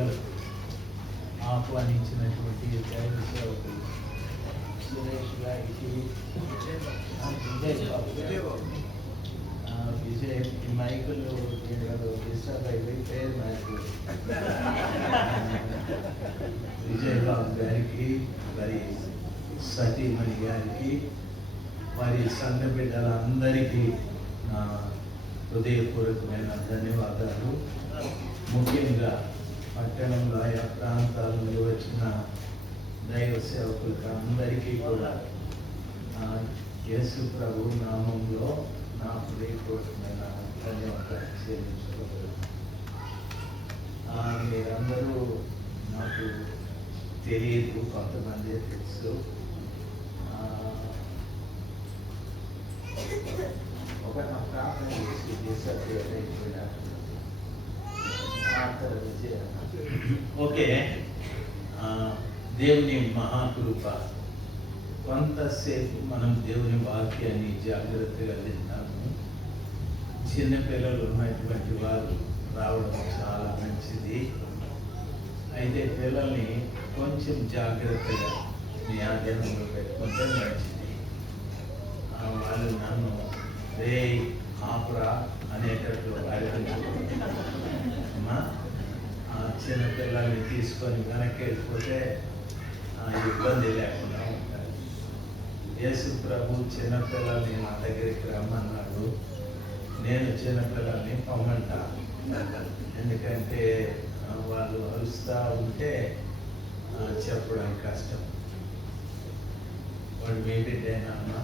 పెద్దలు ఆహ్వానించినటువంటి దైవ సేవకులు సురేష్ గారికి, విజయ్ ఈ మైకులు డిస్టర్బ్ అయిపోయి పేరు మైకులు విజయ్ బాబు గారికి, మరి సతీమణి గారికి, మరి సంఘ బిడ్డలందరికీ నా హృదయపూర్వకమైన ధన్యవాదాలు. ముఖ్యంగా పట్టణంలో ఆయా ప్రాంతాల నుండి వచ్చిన దైవ సేవకులకు అందరికీ కూడా యేసు ప్రభు నామంలో నా హృదయపూర్వకమైన ధన్యవాదాలు చెల్లించుకోగలను. మీరందరూ నాకు తెలియదు, కొంతమంది తెలుసు. ఒక నా ప్రార్థన చేసి డిసప్పియర్ అయిపోయినారు. ఓకే, దేవుని మహాకృప. కొంతసేపు మనం దేవుని వాక్యాన్ని జాగ్రత్తగా వింటాము. చిన్నపిల్లలు ఉన్నటువంటి వారు రావడం చాలా మంచిది. అయితే పిల్లల్ని కొంచెం జాగ్రత్తగా మీ ఆధ్వర్యంలో పెట్టుకుంటే మంచిది. వాళ్ళు నన్ను రే ఆపురా అనేటట్లు అమ్మా, చిన్నపిల్లల్ని తీసుకొని వెనక్కి వెళ్ళిపోతే ఇబ్బంది లేకుండా ఉంటారు. యేసు ప్రభు చిన్నపిల్లల్ని నా దగ్గరికి రమ్మన్నాడు. నేను చిన్నపిల్లల్ని పొమ్మంటా. ఎందుకంటే వాళ్ళు అరుస్తూ ఉంటే చెప్పడం కష్టం. వాడు మీ బిడ్డైనా అమ్మా,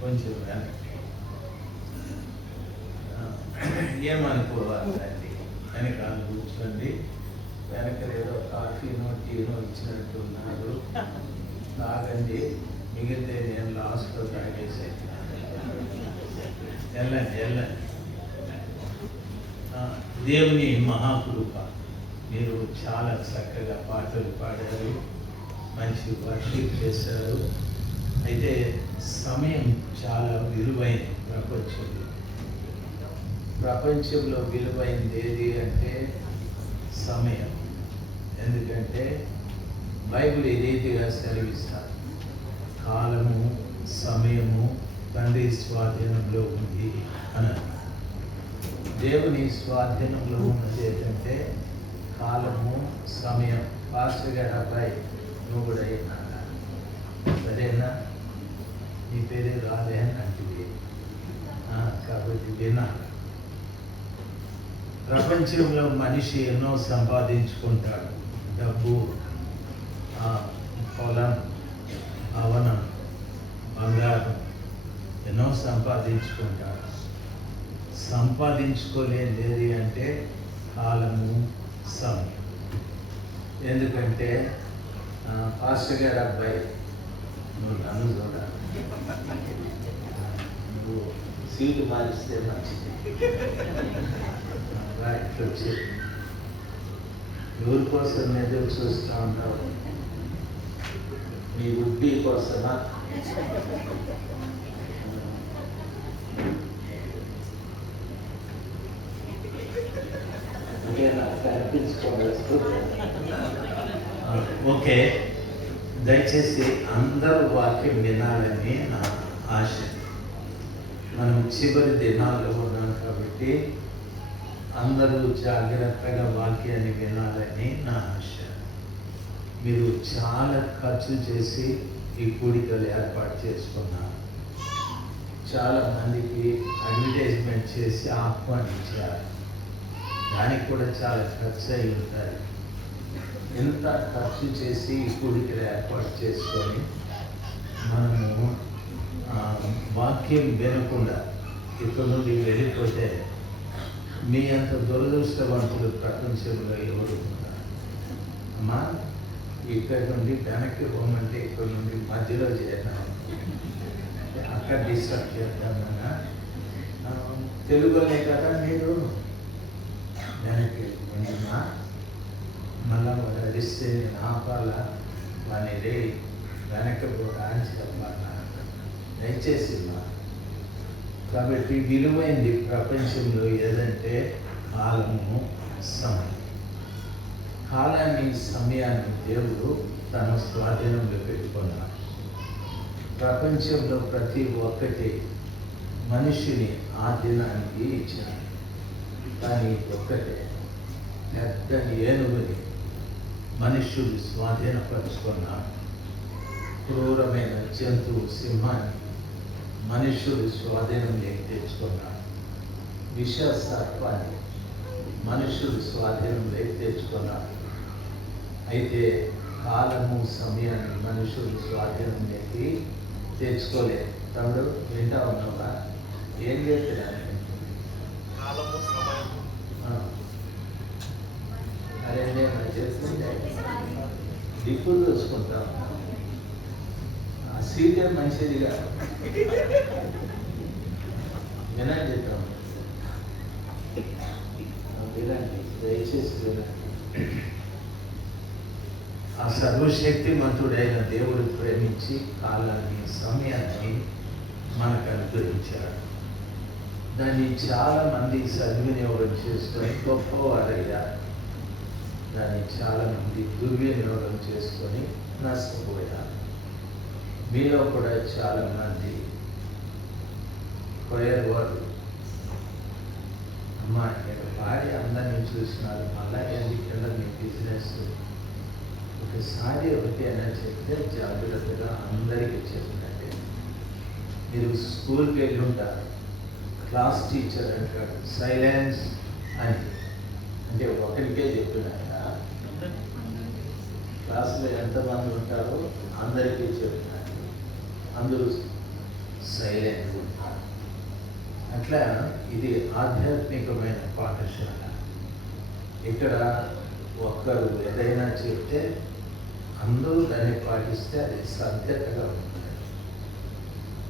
కొంచెం వెనక్కి ఏమనుకోవాలండి, వెనకాల కూర్చోండి. వెనక ఏదో కాఫీనో టీనో ఇచ్చినట్టు ఉన్నారు, తాగండి. మిగిలితే నేను లాస్ట్లో తాగేసే. వెళ్ళండి వెళ్ళండి. దేవుని మహాకృప. మీరు చాలా చక్కగా పాటలు పాడారు, మంచి వర్షిప్ చేశారు. అయితే సమయం చాలా విలువైనది. ప్రపంచంలో విలువైనది ఏది అంటే సమయం. ఎందుకంటే బైబిల్ ఈ రీతిగా సెలవిస్తారు, కాలము సమయము తండ్రి స్వాధీనంలో ఉంది అన్నారు. దేవుని స్వాధీనంలో ఉన్నది ఏంటంటే కాలము సమయం. పాస్టర్ గారు అబ్బాయి నువ్వు కూడా అయినా సరేనా, నీ పేరే రాలే అని అంటుంది. కాబట్టి వినా, ప్రపంచంలో మనిషి ఎన్నో సంపాదించుకుంటాడు. డబ్బు, పొలం, భవనం, బంగారం ఎన్నో సంపాదించుకుంటాడు. సంపాదించుకోలేనిది ఏది అంటే కాలము సమయం. ఎందుకంటే పాస్టర్ గారు అబ్బాయి నువ్వు నన్ను చూడాలి, నువ్వు సీటు మారిస్తే మంచిది. వచ్చి ఎవరి కోసం ఎదురు చూస్తూ ఉంటావు? నీ ఉడ్డీ కోసమా? ఓకే, దయచేసి అందరూ వాక్యం వినాలని నా ఆశ. మనం చివరి దినాల్లో ఉన్నాం కాబట్టి అందరూ జాగ్రత్తగా వాక్యాన్ని వినాలని నా ఆశ. మీరు చాలా ఖర్చు చేసి ఈ కూడికలు ఏర్పాటు చేసుకున్నారు. చాలా మందికి అడ్వర్టైజ్మెంట్ చేసి ఆహ్వానించారు. దానికి కూడా చాలా ఖర్చు అయి ఉంటుంది. ఎంత ఖర్చు చేసి ఈ కూడికలు ఏర్పాటు చేసుకొని మనము వాక్యం వినకుండా ఇక్కడ నుండి వెళ్ళిపోతే మీ అంత దురదృష్టవంతులు ప్రపంచంలో ఎవరు ఉన్నారు? అమ్మా, ఇక్కడ నుండి వెనక్కి పోమంటే ఇక్కడ నుండి మధ్యలో చేద్దాం, అక్కడ డిస్టర్బ్ చేద్దామన్నా తెలుగులోనే కదా మీరు వెనక్కి వెళ్ళిపోయినా మళ్ళా వాడు అడిస్తే నేను ఆపాలా, వాని రే వెనక్కి పోరా అని చెప్పాలా? దయచేసి మా. కాబట్టి విలువైంది ప్రపంచంలో ఏదంటే కాలము సమయం. కాలాన్ని, సమయాన్ని దేవుడు తన స్వాధీనంలో పెట్టుకున్నాడు. ప్రపంచంలో ప్రతి ఒక్కటి మనిషిని ఆ దినానికి ఇచ్చాడు. కానీ ఒక్కటే పెద్ద ఏనుగుని మనుష్యుడు స్వాధీనపరుచుకున్నాడు. క్రూరమైన జంతువు సింహాన్ని మనుష్యుడు స్వాధీనంలోకి తెచ్చుకున్నాడు. విష సర్పాన్ని మనుష్యుడు స్వాధీనంలోకి తెచ్చుకున్నాడు. అయితే కాలము, సమయాన్ని మనుషులు స్వాధీనంలోకి తెచ్చుకోలేదు. తమ్ముడు వింటా ఉన్నావా? ఏం చేస్తున్నాను? అరే నేను చేస్తుంటే దిక్కులు చూసుకుంటాం. ఆ సీటే మంచిదిగా వినండి చెప్తాం. వినండి, దయచేసి వినండి. ఆ సర్వశక్తిమంతుడైన దేవుడు ప్రేమించి కాలాన్ని, సమయాన్ని మనకు అనుగ్రహించాడు. దాన్ని చాలా మంది సద్వినియోగం చేసుకొని గొప్పవారయ్యారు. దాన్ని చాలా మంది దుర్వినియోగం చేసుకొని నష్టపోయారు. మీలో కూడా చాలా మంది పోయేవారు. అమ్మా నేను భార్య అందరినీ చూసినారు, మళ్ళా ఎందుకంటే మీ బిజినెస్ ఒకసారి ఒకటేనా చెప్తే జాగ్రత్తగా అందరికీ చెప్పినట్టే. మీరు స్కూల్కి వెళ్ళి ఉంటారు, క్లాస్ టీచర్ అంటాడు సైలెన్స్ అని, అంటే ఒకరికే చెప్పినాక క్లాసులో ఎంతమంది ఉంటారో అందరికీ చెప్పినారు, అందరూ సైలెంట్ ఉంటారు. అట్లా ఇది ఆధ్యాత్మికమైన పాఠశాల. ఇక్కడ ఒక్కరు ఏదైనా చెప్తే అందరూ దాన్ని పాటిస్తే అది సభ్యతగా ఉంటుంది.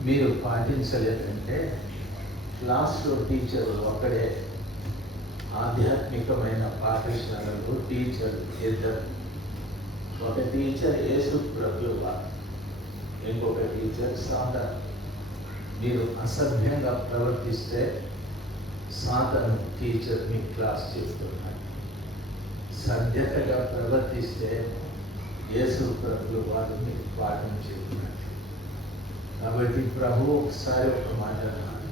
మీరు పాటించలేదంటే క్లాస్లో టీచర్ ఒక్కడే. ఆధ్యాత్మికమైన పాఠశాలలో టీచర్ ఇద్దరు. ఒక టీచర్ యేసు ప్రభువా, ఇంకొక టీచర్ సాతాను. మీరు అసభ్యంగా ప్రవర్తిస్తే సాతాను టీచర్ మీ క్లాస్ చెప్తున్నాడు. సభ్యతగా ప్రవర్తిస్తే యేసు ప్రభు వారు మీకు పాఠం చెప్తున్నారు. కాబట్టి ప్రభు ఒకసారి ఒక మాట అన్నాడు,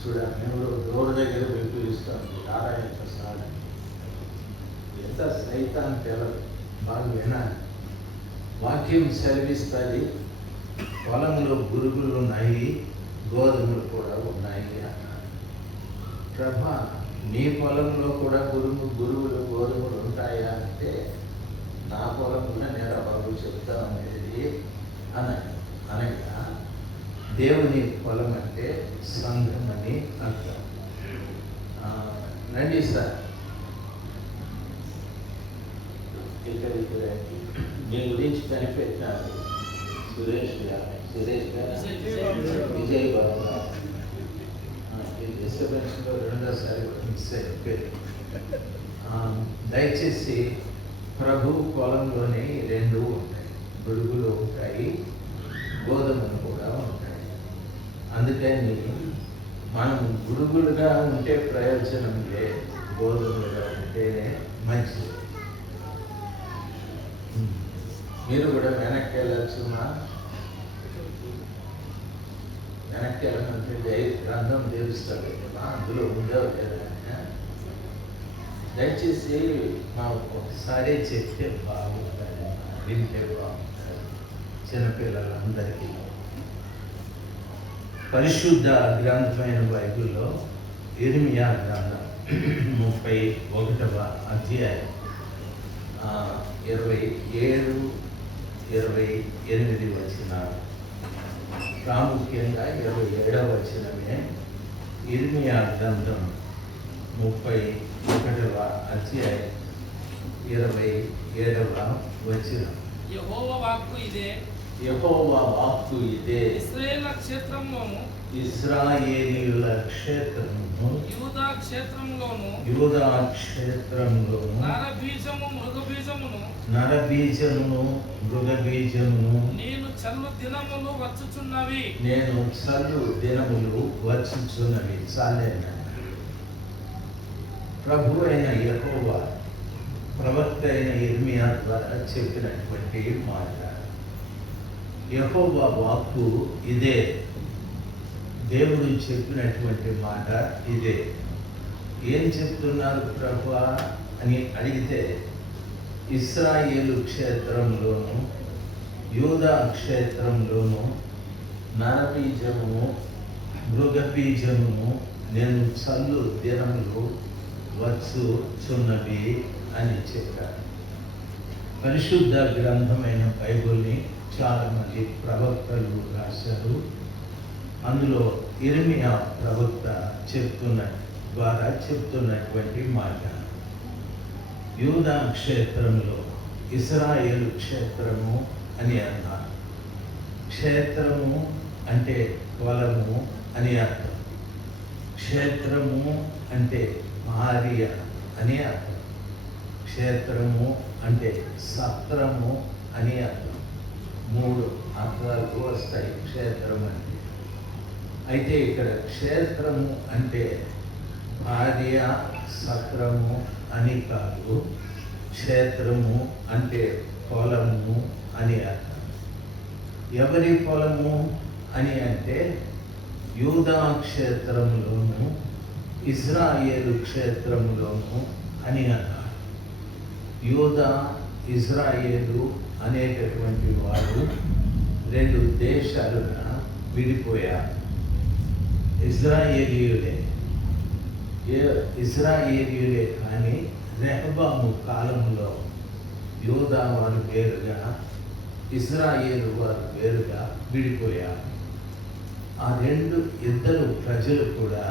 చూడండి నేను డోర్ దగ్గర పిలుస్తాను, నారాయణ ప్రసాద్. ఎంత సైతాన్ తెలదు, బాగా వినాలి. వాక్యం సెలవిస్తుంది, పొలంలో గురుగులు ఉన్నాయి, గోధుమలు కూడా ఉన్నాయి అన్నాడు. ప్రభా నీ పొలంలో కూడా గురువులు గోధుమలు ఉంటాయా అంటే, నా పొలంలో నేను బాబు చెప్తా అనేది అనగా దేవుని పొలం అంటే సంఘం అని అర్థం. రండి సార్, ఇక్కడ మీ గురించి కనిపెట్టినారు సురేష్ గారు, విజయ్ బాబు గారు. డిస్టర్బెన్స్లో రెండోసారి మిస్ అయిపోయి. దయచేసి ప్రభు పొలంలోనే రెండు ఉంటాయి, గొడుగులు ఉంటాయి, గోధుమలు కూడా ఉంటాయి. అందుకని మనం గుడుగులుగా ఉంటే ప్రయోజనం లేదు, గోధుమలుగా ఉంటేనే మంచిది. మీరు కూడా వెనక్కి వెళ్ళొచ్చుమా? వెనక్కి వెళ్ళమంటే గ్రంథం తెలుస్తుంది కదా, అందులో ఉండవు కదా. దయచేసి మా ఒకసారి చెప్తే బాగుంటుంది, వింటే బాగుంటుంది చిన్నపిల్లలందరికీ. పరిశుద్ధ గ్రంథమైన బైబిల్లో ఇర్మియా గ్రంథం 31వ అధ్యాయం 27, 28 వచనాలు, ప్రాముఖ్యంగా 27వ వచనమే ఇర్మియా గ్రంథం 31వ అధ్యాయం 27వ వచనం. యెహోవా వాక్కు ఇదే, యెహోవా వాక్కు ఇదే, ఇశ్రాయేలు క్షేత్రములోను, ఇశ్రాయేలీయుల క్షేత్రమును, యూదా క్షేత్రములోను, యూదా క్షేత్రములోను, నరబీజము మృగబీజమును, నరబీజమును మృగబీజమును, నేను చల్లు దినములు వచ్చుచున్నవి, నేను చల్లు దినములు వచ్చుచున్నవి. చాలేనా? ప్రభు అయిన యెహోవా ప్రవక్త అయిన ఇర్మియా ద్వారా చెప్పినటువంటి మాట. యెహోవా వాక్కు ఇదే, దేవుడు చెప్పినటువంటి మాట ఇదే. ఏం చెప్తున్నారు ప్రభువా అని అడిగితే, ఇశ్రాయేలు క్షేత్రంలోను యూదా క్షేత్రంలోను నరబీజమును మృగబీజమును నేను చల్లు దినములు వచ్చుచున్నవి అని చెప్పారు. పరిశుద్ధ గ్రంథమైన బైబిల్ని చాలామంది ప్రవక్తలు రాశారు. అందులో ఇర్మియా ప్రవక్త ద్వారా చెప్తున్నటువంటి మాట, యూదా క్షేత్రంలో ఇశ్రాయేలు క్షేత్రము అని అన్నారు. క్షేత్రము అంటే పొలము అని అర్థం. క్షేత్రము అంటే భార్య అని అర్థం. క్షేత్రము అంటే సత్రము అని అర్థం. 3 అర్థాలు వస్తాయి క్షేత్రం అంటే. అయితే ఇక్కడ క్షేత్రము అంటే భార్య సత్రము అని కాదు, క్షేత్రము అంటే పొలము అని అర్థం. ఎవరి పొలము అని అంటే యూదా క్షేత్రంలోను ఇజ్రాయేలు క్షేత్రంలోను అని అన్నారు. యూదా ఇజ్రాయేలు అనేటటువంటి వారు 2 దేశాలుగా విడిపోయారు. ఇజ్రాయేలీయులే కానీ రెహబాము కాలంలో యూదా వారు వేరుగా, ఇజ్రాయేలు వారు వేరుగా విడిపోయారు. ఆ ఇద్దరు ప్రజలు కూడా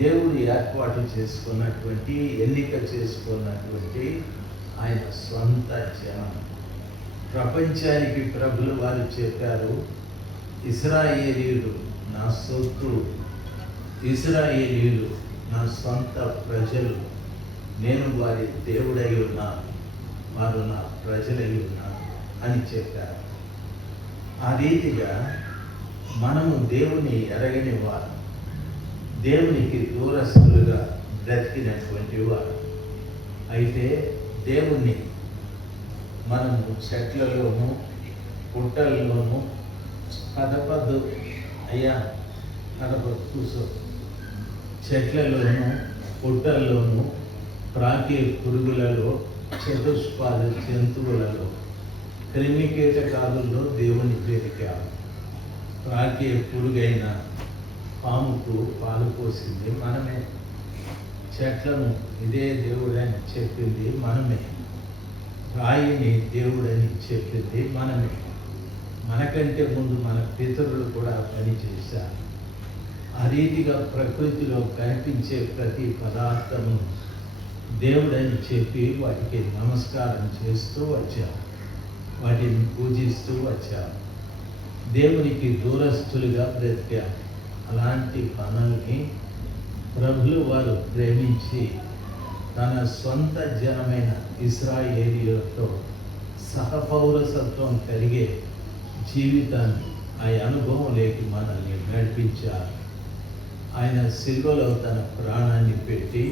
దేవుడు ఏర్పాటు చేసుకున్నటువంటి, ఎన్నిక చేసుకున్నటువంటి ఆయన స్వంత జనం. ప్రపంచానికి ప్రభులు వారు చెప్పారు, ఇశ్రాయేలీయులు నా సొత్తు, ఇశ్రాయేలీయులు నా సొంత ప్రజలు, నేను వారి దేవుడై ఉన్నాను, వారు నా ప్రజలై ఉన్నారు అని చెప్పారు. ఆ రీతిగా మనము దేవుని ఎరగని వారు, దేవునికి దూరస్తులుగా బ్రతికినటువంటి వారు. అయితే దేవుణ్ణి మనము చెట్లలోనూ పుట్టల్లోనూ కూర్చో చెట్లలోనూ పుట్టల్లోనూ ప్రాకే పురుగులలో చతుష్పాద జంతువులలో క్రిమికీటకాదుల్లో దేవుని వెతికాము. ప్రాకే పురుగైన పాముకు పాలు పోసింది మనమే. చెట్లను ఇదే దేవుడని చెప్పింది మనమే. రాయిని దేవుడని చెప్పింది మనమే. మనకంటే ముందు మన పితరులు కూడా పనిచేశారు. ఆ రీతిగా ప్రకృతిలో కనిపించే ప్రతి పదార్థము దేవుడని చెప్పి వాటికి నమస్కారం చేస్తూ వచ్చాము, వాటిని పూజిస్తూ వచ్చాము. దేవునికి దూరస్తులుగా బ్రతికాము. అలాంటి పనుల్ని ప్రభులు వారు ప్రేమించి తన సొంత జనమైన ఇశ్రాయేలీయులతో సహపౌరసత్వం కలిగే జీవితాన్ని, ఆ అనుభవంలోకి మనల్ని నడిపించారు. ఆయన సిలువలో తన ప్రాణాన్ని పెట్టి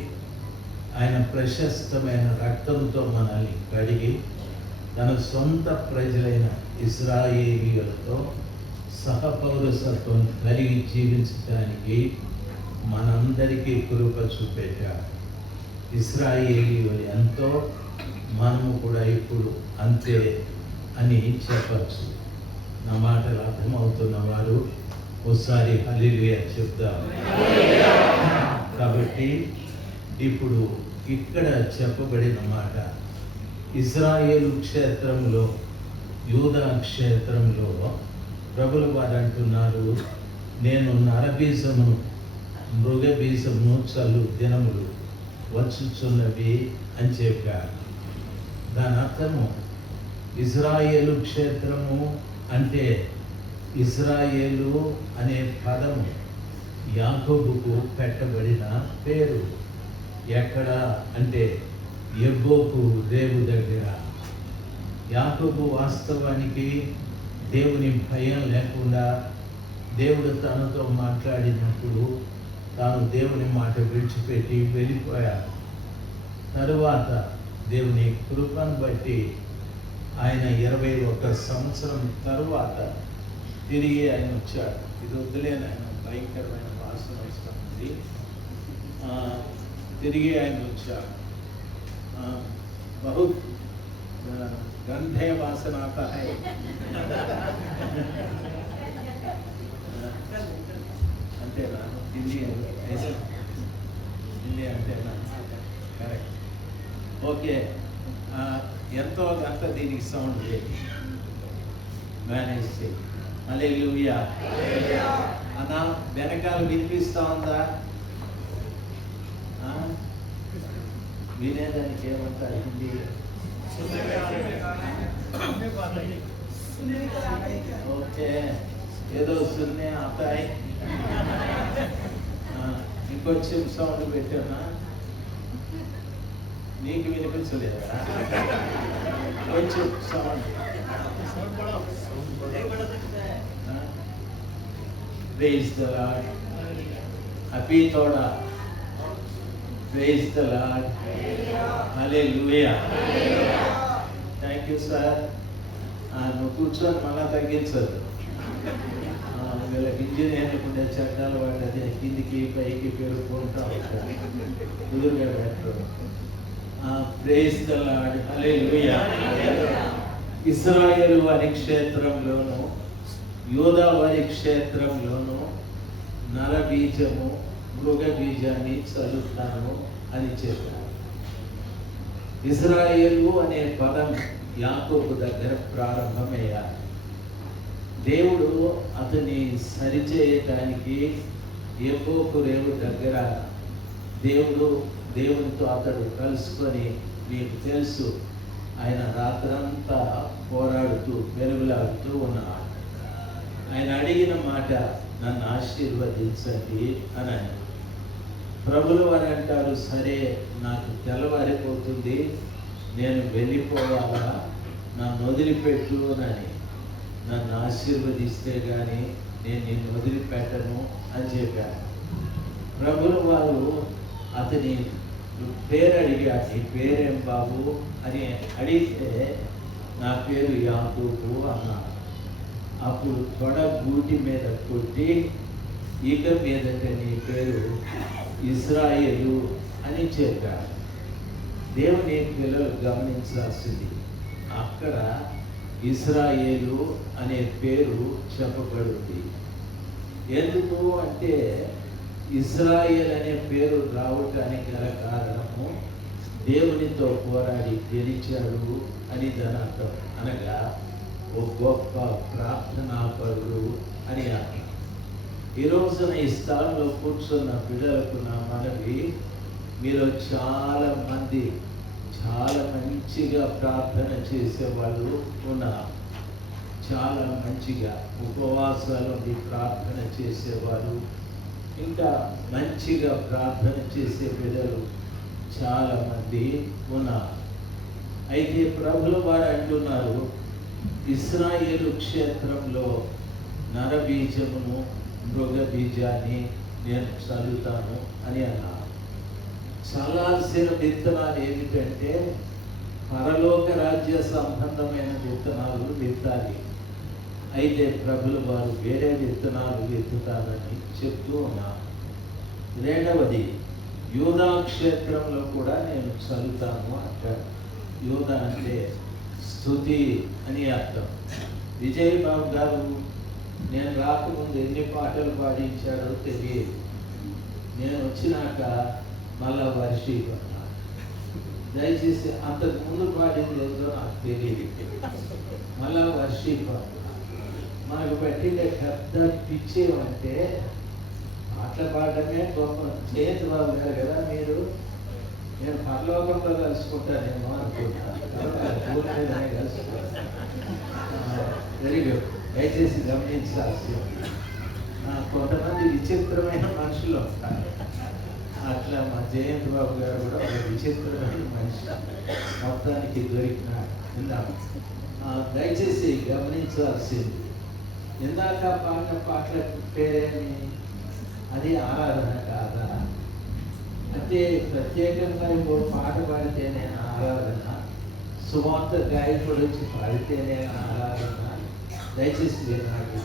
ఆయన ప్రశస్తమైన రక్తంతో మనల్ని కడిగి తన సొంత ప్రజలైన ఇశ్రాయేలీయులతో సహపౌరసత్వం కలిగి జీవించడానికి మనందరికీ కృప చూపెట్టాడు. ఇశ్రాయేలీయులు ఎంతో, మనము కూడా ఇప్పుడు అంతే అని చెప్పచ్చు. నా మాటలు అర్థమవుతున్న వారు ఒకసారి హల్లెలూయా చెప్దాం. కాబట్టి ఇప్పుడు ఇక్కడ చెప్పబడిన మాట, ఇశ్రాయేలు క్షేత్రంలో యూదా క్షేత్రంలో ప్రభుల వారు అంటున్నారు, నేను నరబీజమును మృగబీజమును చల్లు దినములు వచ్చుచున్నవి అని చెప్పారు. దాని అర్థము ఇశ్రాయేలు క్షేత్రము అంటే ఇశ్రాయేలు అనే పదము యాకోబుకు పెట్టబడిన పేరు. ఎక్కడ అంటే యెబ్బోకు రేవు దగ్గర. యాకోబు వాస్తవానికి దేవుని భయం లేకుండా దేవుడు తనతో మాట్లాడినప్పుడు తాను దేవుని మాట విడిచిపెట్టి వెళ్ళిపోయాడు. తరువాత దేవుని కృపను బట్టి ఆయన 21 సంవత్సరం తరువాత తిరిగి ఆయన వచ్చాడు. ఇది వద్దులేని ఆయన భయంకరమైన వాసన వస్తుంది. తిరిగి ఆయన వచ్చాడు. బహు గంధే వాసన आता है. అంతేనా? హిందీ అంతేనా? కరెక్ట్. ఓకే. ఎంతో అంత దీనికి సౌండ్ మేనేజ్ చేయి. హల్లెలూయా. అన్నా వెనకాల వినిపిస్తా ఉందా? వినేదానికి ఏమంటారు హిందీ? ఓకే, ఏదో సున్నే ఆతాయి. ఇంకొంచెం సౌండ్ పెట్టానా? నీకు వినిపించలేదా? కొంచెం sound. Praise the Lord. Happy Thoda. Praise the Lord. Hallelujah. Thank you, sir. నువ్వు కూర్చొని మళ్ళా తగ్గించదు. వీళ్ళకి ఇంజనీర్లకు ఉండే చట్టాలు వాటి కిందికి పైకి పెరుగుకుంటా ఉంటారు. కుదురుగా పెట్టరు. Praise the Lord. హల్లెలూయా. ఇశ్రాయేలు వారి క్షేత్రంలోను యూదా వారి క్షేత్రంలోను నరబీజము మృగ బీజాన్ని చదువుతాను అని చెప్పారు. ఇశ్రాయేలు అనే పదం యాకోబు దగ్గర ప్రారంభమయ్యారు. దేవుడు అతన్ని సరిచేయటానికి యాకోబు రేవు దగ్గర దేవునితో అతడు కలుసుకొని, మీకు తెలుసు ఆయన రాత్రంతా పోరాడుతూ వెలుగులాడుతూ ఉన్నాడు. ఆయన అడిగిన మాట, నన్ను ఆశీర్వదించండి అని. ప్రభులు వారు అంటారు, సరే నాకు తెల్లవారిపోతుంది, నేను వెళ్ళిపోవాలా, నన్ను వదిలిపెట్టు అని. నన్ను ఆశీర్వదిస్తే కానీ నేను నిన్ను వదిలిపెట్టను అని చెప్పాను. ప్రభులు వారు అతని పేరు అడిగాడు, నీ పేరేం బాబు అని అడిగితే, నా పేరు యాకోబు అన్నాడు. అప్పుడు తొడ గూటి మీద కొట్టి, ఇక మీదట నీ పేరు ఇశ్రాయేలు అని చెప్పాడు. దేవుని పిల్లలు గమనించాల్సింది, అక్కడ ఇశ్రాయేలు అనే పేరు చెప్పబడింది. ఎందుకు అంటే ఇశ్రాయేల్ అనే పేరు రావటానికి గల కారణము దేవునితో పోరాడి గెలిచాడు అని దాని అర్థం. అనగా ఓ గొప్ప ప్రార్థనాపరుడు అని అర్థం. ఈ రోజున ఈ స్థలంలో కూర్చున్న బిడ్డలకు నా మనవి, మీరు చాలా మంచిగా ప్రార్థన చేసేవాళ్ళు ఉన్నారు. చాలా మంచిగా ఉపవాసాలు ప్రార్థన చేసేవారు, ఇంకా మంచిగా ప్రార్థన చేసే బిడ్డలు చాలా మంది ఉన్నారు. అయితే ప్రభుల వారు అంటున్నారు, ఇశ్రాయేలు క్షేత్రంలో నరబీజమును మృగ బీజాన్ని నేను చల్లుతాను అని అన్నారు. చల్లాల్సిన విత్తనాలు ఏమిటంటే పరలోక రాజ్య సంబంధమైన విత్తనాలు విత్తాలి. అయితే ప్రభులు వారు వేరే విత్తనాలు విత్తుతారని చెప్తూ ఉన్నారు. రెండవది, యూదా క్షేత్రంలో కూడా నేను చల్లుతాను అంటాడు. యూదా అంటే స్తుతి అని అర్థం. విజయ్ బాబు గారు నేను రాకముందు ఎన్ని పాటలు పాడించాడో తెలియదు. నేను వచ్చినాక మళ్ళా వర్షిప్ అన్నాడు. దయచేసి అంతకు ముందు పాడింది ఏదో నాకు తెలియదు. మళ్ళా వర్షిప్ అన్నాడు. మనకు పట్టిన పెద్ద పిచ్చేమంటే పాటలు పాడటమే గొప్ప. జయంత్ బాబు గారు కదా మీరు, నేను పరలోకంలో కలుసుకుంటానేమో అనుకుంటాను. Very good. దయచేసి గమనించాల్సి, కొంతమంది విచిత్రమైన మనుషులు ఉంటారు. అట్లా మా జయంత్ బాబు గారు కూడా ఒక విచిత్రమైన మనిషి మొత్తానికి దొరికినాడు. విందాం. దయచేసి గమనించాల్సింది, ఇందాక పాటల పేరేమి, అది ఆరాధన కాదా? అంటే ప్రత్యేకంగా ఇంకో పాట పాడితే నేను ఆరాధన, సువార్త గాయకుడు వచ్చి పాడితేనే ఆరాధన. దయచేసి వినాలి.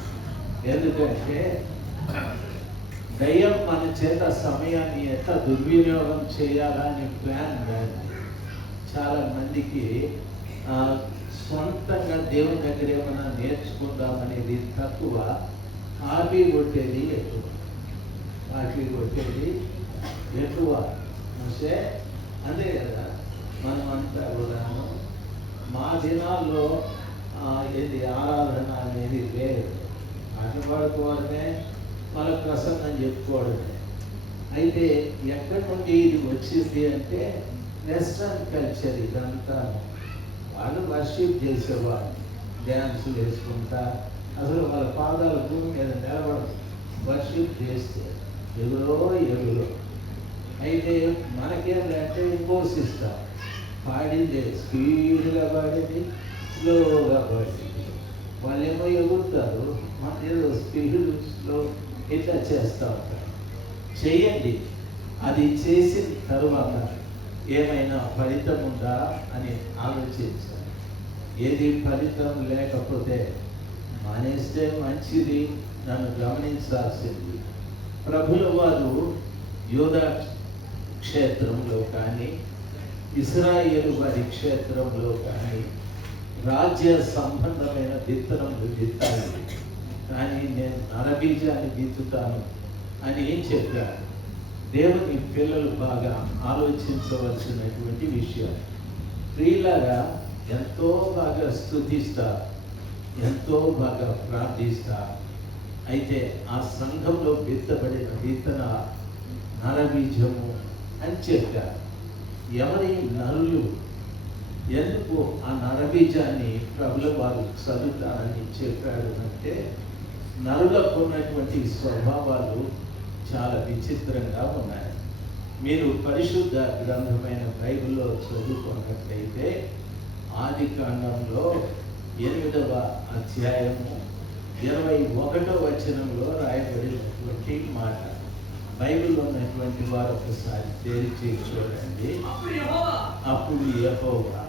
ఎందుకంటే దయ్యం మన చేత సమయాన్ని ఎట్లా దుర్వినియోగం చేయాలని ప్లాన్ కాదు. చాలా మందికి సొంతంగా దేవుని దగ్గర ఏమైనా నేర్చుకుందామనేది తక్కువ, కాపీ కొట్టేది ఎక్కువ. కాపీ కొట్టేది ఎక్కువ అంటే అంతే కదా. మనం అంతా కూడాను మా దినాల్లో ఇది ఆరాధన అనేది లేదు. పాట పాడుకోవడమే, మన ప్రసంగం చెప్పుకోవడమే. అయితే ఎక్కడి నుండి ఇది వచ్చింది అంటే వెస్ట్రన్ కల్చర్. ఇదంతా వాళ్ళు వర్షిప్ చేసేవాళ్ళు, డ్యాన్సులు వేసుకుంటా, అసలు వాళ్ళ పాదాల భూమి మీద నిలబడి వర్షిప్ చేస్తే ఎగురో ఎగురో. అయితే మనకేంటంటే ఇంకో సిస్టం, పాడింది స్పీడ్గా పాడింది, స్లోగా పాడింది. వాళ్ళేమో ఎగురుతారు, మన ఏదో స్పీడ్ స్లో ఇట్లా చేస్తూ ఉంటారు. చెయ్యండి. అది చేసిన తరువాత ఏమైనా ఫలితం ఉందా అని ఆలోచించాలి. ఏది ఫలితం లేకపోతే మానేస్తే మంచిది. నన్ను గమనించాల్సింది, ప్రభుల వారు యూదా క్షేత్రంలో కానీ ఇశ్రాయేలు వారి క్షేత్రంలో కానీ రాజ్య సంబంధమైన విత్తనములు విత్తాలి, కానీ నేను నరబీజాన్ని విత్తుతాను అని ఏం చెప్పారు. దేవుని పిల్లలు బాగా ఆలోచించవలసినటువంటి విషయం. ప్రియులారా, ఎంతో బాగా స్తుతిస్తారు, ఎంతో బాగా ప్రార్థిస్తారు. అయితే ఆ సంఘంలో విత్తబడిన విత్తన నరబీజము అని చెప్పారు. ఎవరి నరులు ఎందుకు ఆ నరబీజాన్ని ప్రభుల వారు చదువుతారని చెప్పాడు అంటే, నరులకు ఉన్నటువంటి స్వభావాలు చాలా విచిత్రంగా ఉన్నాయి. మీరు పరిశుద్ధ గ్రంథమైన బైబిల్లో చదువుకున్నట్లయితే ఆది కాండంలో 8వ అధ్యాయము 21వ వచనంలో రాయబడినటువంటి మాట. బైబిల్లో ఉన్నటువంటి వారు ఒకసారి తేల్చి చూడండి. అప్పుడు యెహోవా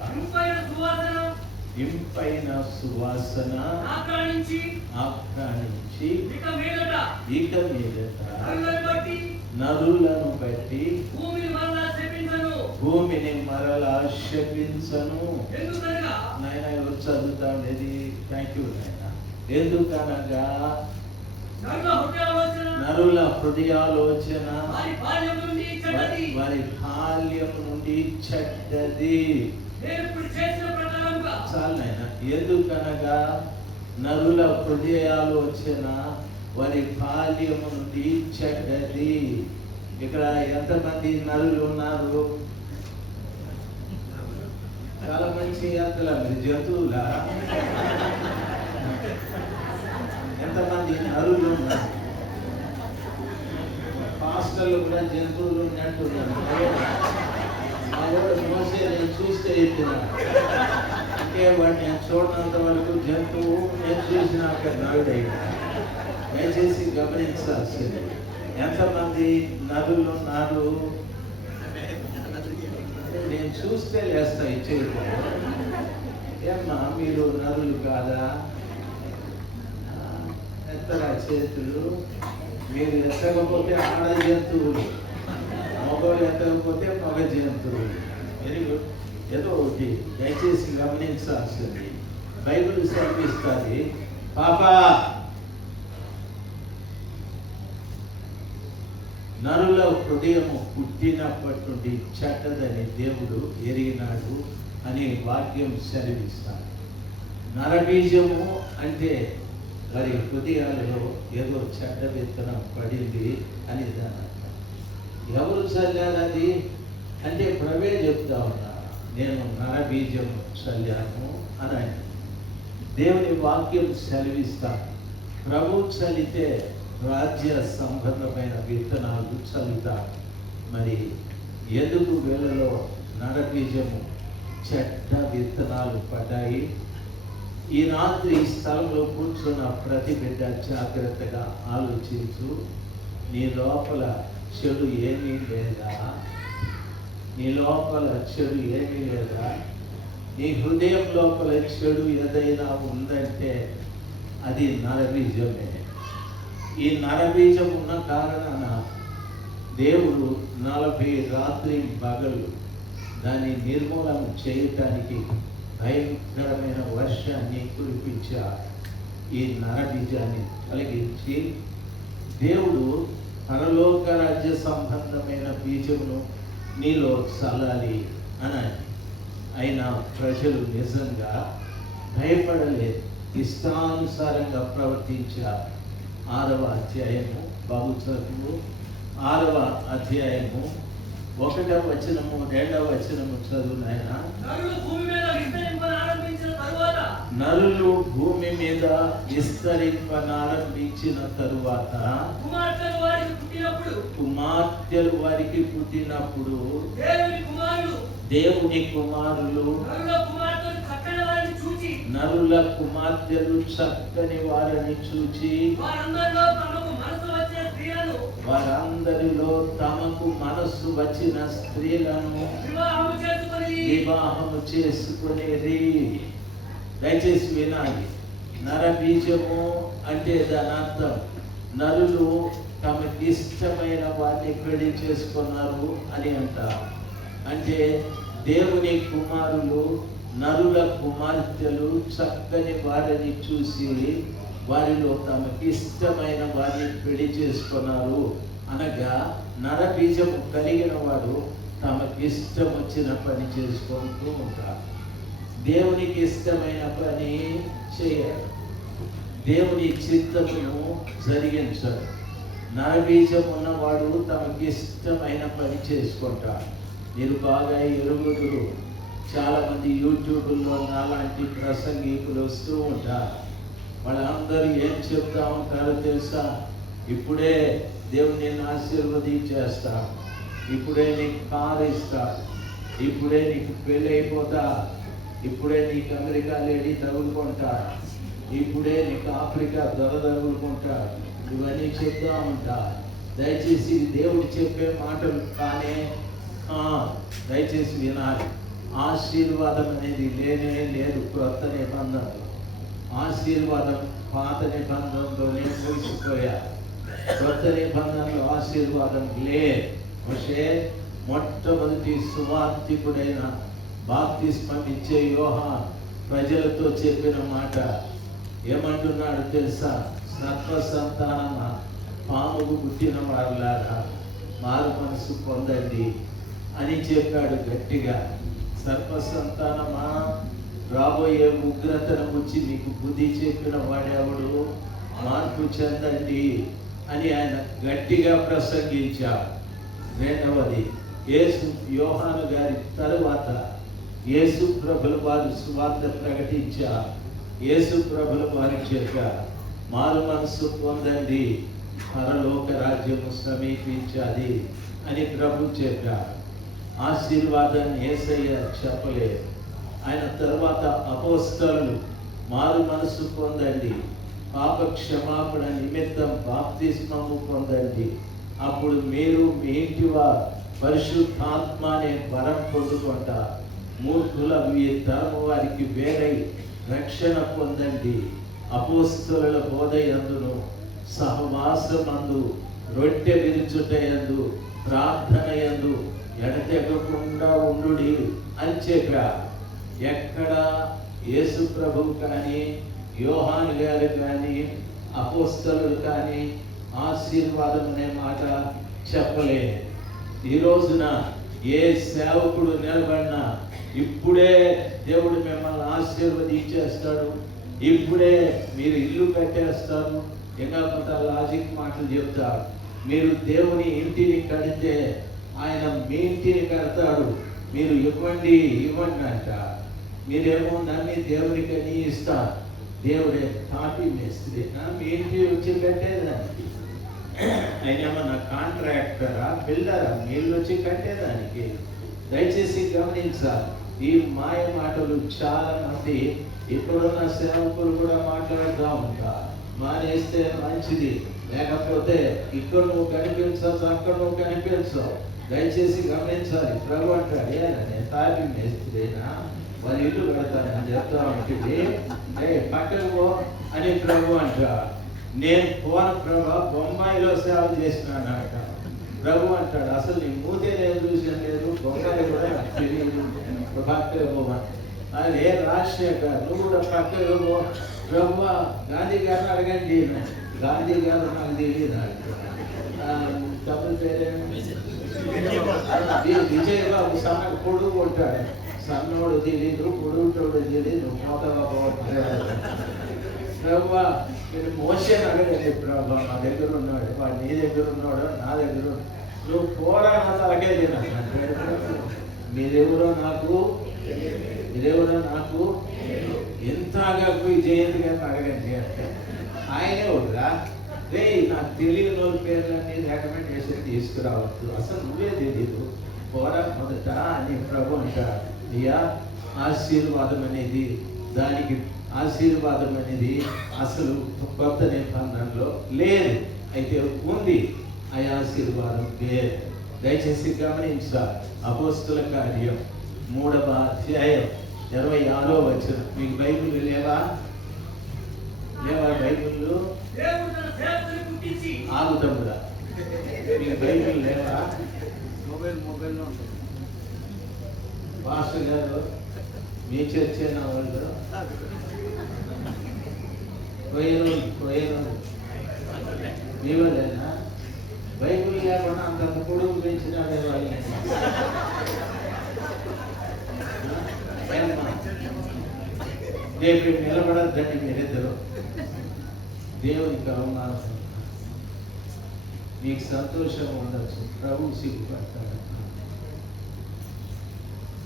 ఇంపైన సువాసన ఆక్రాణించి ఇక మీదట నరులను బట్టి భూమిని మరలా శపించను. నాయన ఎవరు చదువుతాం ఇది? థ్యాంక్ యూ నాయన. ఎందుకనగా నరుల హృదయాలోచన వారి బాల్యం నుండి చెడ్డది. చాలు నాయన. ఎందుకనగా నరుల హృదయాలోచన వారి బాల్యం నుండి చెడ్డది. ఇక్కడ ఎంతమంది నరులు ఉన్నారు? చాలా మంచి అంతలా మీరు జంతువులా? ఎంతమంది నరులు ఉన్నారు? పాస్టర్లు కూడా జంతువులు ఉన్నట్టున్నారు. మోసే నేను చూస్తే చెప్తున్నాను అంటే వాడిని నేను చూడనంత వరకు జంతువు, నేను చూసినాక నరుడైనా. దయచేసి గమనించాల్సింది. ఎంతమంది నరులు ఉన్నారు? నేను చూస్తే లేస్తా ఇచ్చేది. ఏమ్మా మీరు నరులు కాదా? ఎత్తరా చేతులు. మీరు ఎత్తకపోతే ఆడ జంతువులు, మగవాళ్ళు ఎత్తకపోతే మగ జంతువులు. Very good. ఏదో ఒకటి దయచేసి గమనించాల్సింది. బైబిల్ సెలవిస్తుంది, పాపా నరుల హృదయము పుట్టినప్పటి నుండి చెడ్డదని దేవుడు ఎరిగినాడు అని వాక్యం సెలవిస్తాడు. నరబీజము అంటే వారి హృదయాలలో ఏదో చెడ్డ విత్తనం పడింది అని దాని అర్థం. ఎవరు చల్లారది అంటే ప్రభే చెప్తా ఉన్నా, నేను నరబీజం చల్లాను అని. దేవుని వాక్యం సెలవిస్తాను. ప్రభు చలితే రాజ్య సంబంధమైన విత్తనాలు చల్లుతారు. మరి ఎందుకు వేళలో నరబీజము చెడ్డ విత్తనాలు పడ్డాయి? ఈ రాత్రి ఈ స్థలంలో కూర్చున్న ప్రతి బిడ్డ జాగ్రత్తగా ఆలోచించు. నీ లోపల చెడు ఏమీ లేదా? నీ లోపల చెడు ఏమీ లేదా? నీ హృదయం లోపల చెడు ఏదైనా ఉందంటే అది నరబీజమే. ఈ నరబీజం ఉన్న కారణాన దేవుడు 40 రాత్రి పగలు దాన్ని నిర్మూలన చేయటానికి భయంకరమైన వర్షాన్ని కురిపించా. ఈ నరబీజాన్ని కలిగించి దేవుడు పరలోక రాజ్య సంబంధమైన బీజమును నీలో చల్లాలి అని. అయినా ప్రజలు నిజంగా భయపడలేదు, ఇష్టానుసారంగా ప్రవర్తించారు. 6వ అధ్యాయము బాబు చదువు 6వ అధ్యాయము 1వ వచనము 2వ వచనము చదువు నాయనా. నరులు భూమి మీద విస్తరింపనారంభించిన తరువాత కుమార్తెలు వారికి పుట్టినప్పుడు దేవుని కుమారులు నరుల కుమార్తెలు చక్కని వారిని చూచి వారందరిలో తమకు మనస్సు వచ్చిన స్త్రీలను వివాహము చేసుకునేది. దయచేసి వినాలి. నరబీజము అంటే దాని అర్థం నరులు తమకి ఇష్టమైన వారిని పెళ్లి చేసుకున్నారు అని అంటారు. అంటే దేవుని కుమారులు నరుల కుమార్తెలు చక్కని వారిని చూసి వారిలో తమకి ఇష్టమైన వారిని పెళ్లి చేసుకున్నారు అనగా నరబీజము కలిగిన వాడు తమకి ఇష్టం వచ్చిన పని చేసుకుంటూ ఉంటారు. దేవునికి ఇష్టమైన పని చేయాలి, దేవుని చిత్తమును జరిగించాడు. నరబీజం ఉన్నవాడు తమకి ఇష్టమైన పని చేసుకుంటాడు. మీరు బాగా ఎరుగుదురు, చాలామంది యూట్యూబ్లో నాలాంటి ప్రసంగికులు వస్తూ ఉంటారు. వాళ్ళందరూ ఏం చెప్తా ఉంటారో తెలుసా? ఇప్పుడే దేవుని ఆశీర్వదించేస్తా, ఇప్పుడే నీకు కారు ఇస్తా, ఇప్పుడే నీకు పెళ్ళి అయిపోతా, ఇప్పుడే నీకు అమెరికా లేడీ తగులుకుంటా, ఇప్పుడే నీకు ఆఫ్రికా దొర తగులుకుంటా, ఇవన్నీ చెప్తా ఉంటా. దయచేసి దేవుడు చెప్పే మాటలు కానీ దయచేసి వినాలి. ఆశీర్వాదం అనేది లేనే లేదు క్రొత్త నిబంధనలో. ఆశీర్వాదం పాత నిబంధనలోనే ముగిసిపోయా. క్రొత్త నిబంధనలో ఆశీర్వాదం లేదు. మొట్టమొదటి సువార్తికుడైన బాప్తిస్మం ఇచ్చే యోహాను ప్రజలతో చెప్పిన మాట ఏమంటున్నాడు తెలుసా? సర్వ సంతానమా, పాముకు పుట్టిన వారిలాగా మారు మనసు పొందండి అని చెప్పాడు గట్టిగా. సర్వ సంతానమా, రాబోయే ఉగ్రతను వచ్చి మీకు బుద్ధి చెప్పిన వాడెవడు, మార్పు చెందండి అని ఆయన గట్టిగా ప్రసంగించాడు. రెండవది, యేసు యోహాను గారి తరువాత యేసు ప్రభుల వారు సువార్త ప్రకటించారు. యేసు ప్రభుల వారు చెప్పారు, మారు మనసు పొందండి, పరలోక రాజ్యము సమీపించాది అని ప్రభు చెప్పారు. ఆశీర్వాదాన్ని యేసయ్య చెప్పలేదు. ఆయన తరువాత అపోస్తలులు మారు మనసు పొందండి, పాప క్షమాపణ నిమిత్తం బాప్తిస్మము పొందండి, అప్పుడు మీరు మీ ఇంటి వారు పరిశుద్ధాత్మ అనే వరం పొందుకుంటారు. మూర్ఖుల మీ తరము వారికి వేరై రక్షణ పొందండి. అపోస్తలుల బోధ యందును సహవాసమందు రొట్టె విరుచుట యందు ప్రార్థన యందు ఎడతెగకుండా ఉండుడి అని చెప్పారు. ఎక్కడ యేసు ప్రభు కానీ యోహాను గారు కానీ అపోస్తలులు కానీ ఆశీర్వాదం అనే మాట చెప్పలేదు. ఈ రోజున ఏ సేవకుడు నిలబడినా ఇప్పుడే దేవుడు మిమ్మల్ని ఆశీర్వదించేస్తాడు, ఇప్పుడే మీరు ఇల్లు కట్టేస్తారు, ఇంకా కొంత లాజిక్ మాటలు చెప్తారు. మీరు దేవుని ఇంటిని కడితే ఆయన మీ ఇంటిని కడతాడు, మీరు ఇవ్వండి ఇవ్వండి అంట. మీరేమో నమ్మి దేవునికి అని ఇస్తారు. దేవుడే కాపీ మేస్త్రి, మీ ఇంటి వచ్చి కట్టేదానికి. ఆయన ఏమన్నా కాంట్రాక్టరా, బిల్డరా మీరు వచ్చి కట్టేదానికి? దయచేసి గమనించాలి. ఈ మాయ మాటలు చాలా మంది ఇప్పుడున్న సేవకులు కూడా మాట్లాడుతూ ఉంటారు. మానేస్తే మంచిది, లేకపోతే ఇక్కడ నువ్వు కనిపించవచ్చు, అక్కడ నువ్వు కనిపించవు. దయచేసి గమనించాలి. ప్రభు అంటాడు, నేను తాపి మేస్త్రినా, వాళ్ళ ఇల్లు కడతానని చెప్తా ఉంటుంది. పక్కకు పో అని ప్రభు అంట. నేను పోన ప్రభా బొంబాయిలో సేవ చేసినాను అంట. ప్రభు అంటాడు, అసలు నీ మూతే లేదు, చూసిన లేదు, బొంబాయి కూడా నాకు తెలియదు, పక్కకు పోమని. అదే రాజశేఖర్, నువ్వు కూడా పక్కకు పో. ప్రభు గాంధీ గారిని అడగండి. గాంధీ గారు నాకు తెలియదు. తమిళ పేరేమి? విజయబాబు సన్న పొడుగు ఉంటాడు. సన్నోడు తెలియదు, పొడుగుటోడు తెలియదు, మోతగా పోవట్లేదు. ప్రభు నేను మోసేని అడగండి. ప్రభు నా దగ్గర ఉన్నాడు, వాడు నీ దగ్గర ఉన్నాడు, నా దగ్గర నువ్వు పోరా నా తలకే తిన్నాడు. మీరెవరో నాకు ఎంతగా పోయి జయంతి గారిని అడగండి అంటే ఆయనే వద్దా, రే నాకు తెలియని వాళ్ళ పేర్లన్నీ రికమెండ్ చేసి తీసుకురావద్దు, అసలు నువ్వే తెలీదు, పోరా మొదట అని ప్రభు అంటాడు. అయ్యా, ఆశీర్వాదం అనేది, దానికి ఆశీర్వాదం అనేది అసలు కొత్త నిబంధనలో లేదు, అయితే ఉంది ఆ ఆశీర్వాదం లేదు. దయచేసి గమనించాలి. అపోస్తుల కార్యం 3వ అధ్యాయం 26వ వచనం. మీకు బైబిల్ లేవా? బైబిల్ ఆగుతముడా? మీకు బైబిల్ లేవా? మొబైల్లో ఉంటుంది. మాస్టర్ గారు మీ చర్చైన వాళ్ళు పోయిన మీ వాళ్ళేనా? బైబిల్ లేకుండా అంత పొడుగు పెంచినాడే వాళ్ళని. రేపు నిలబడద్దండి మీరిద్దరు. దేవునికి అవమానం, మీకు సంతోషం ఉండొచ్చు, ప్రభు సిగ్గుపడతాడు.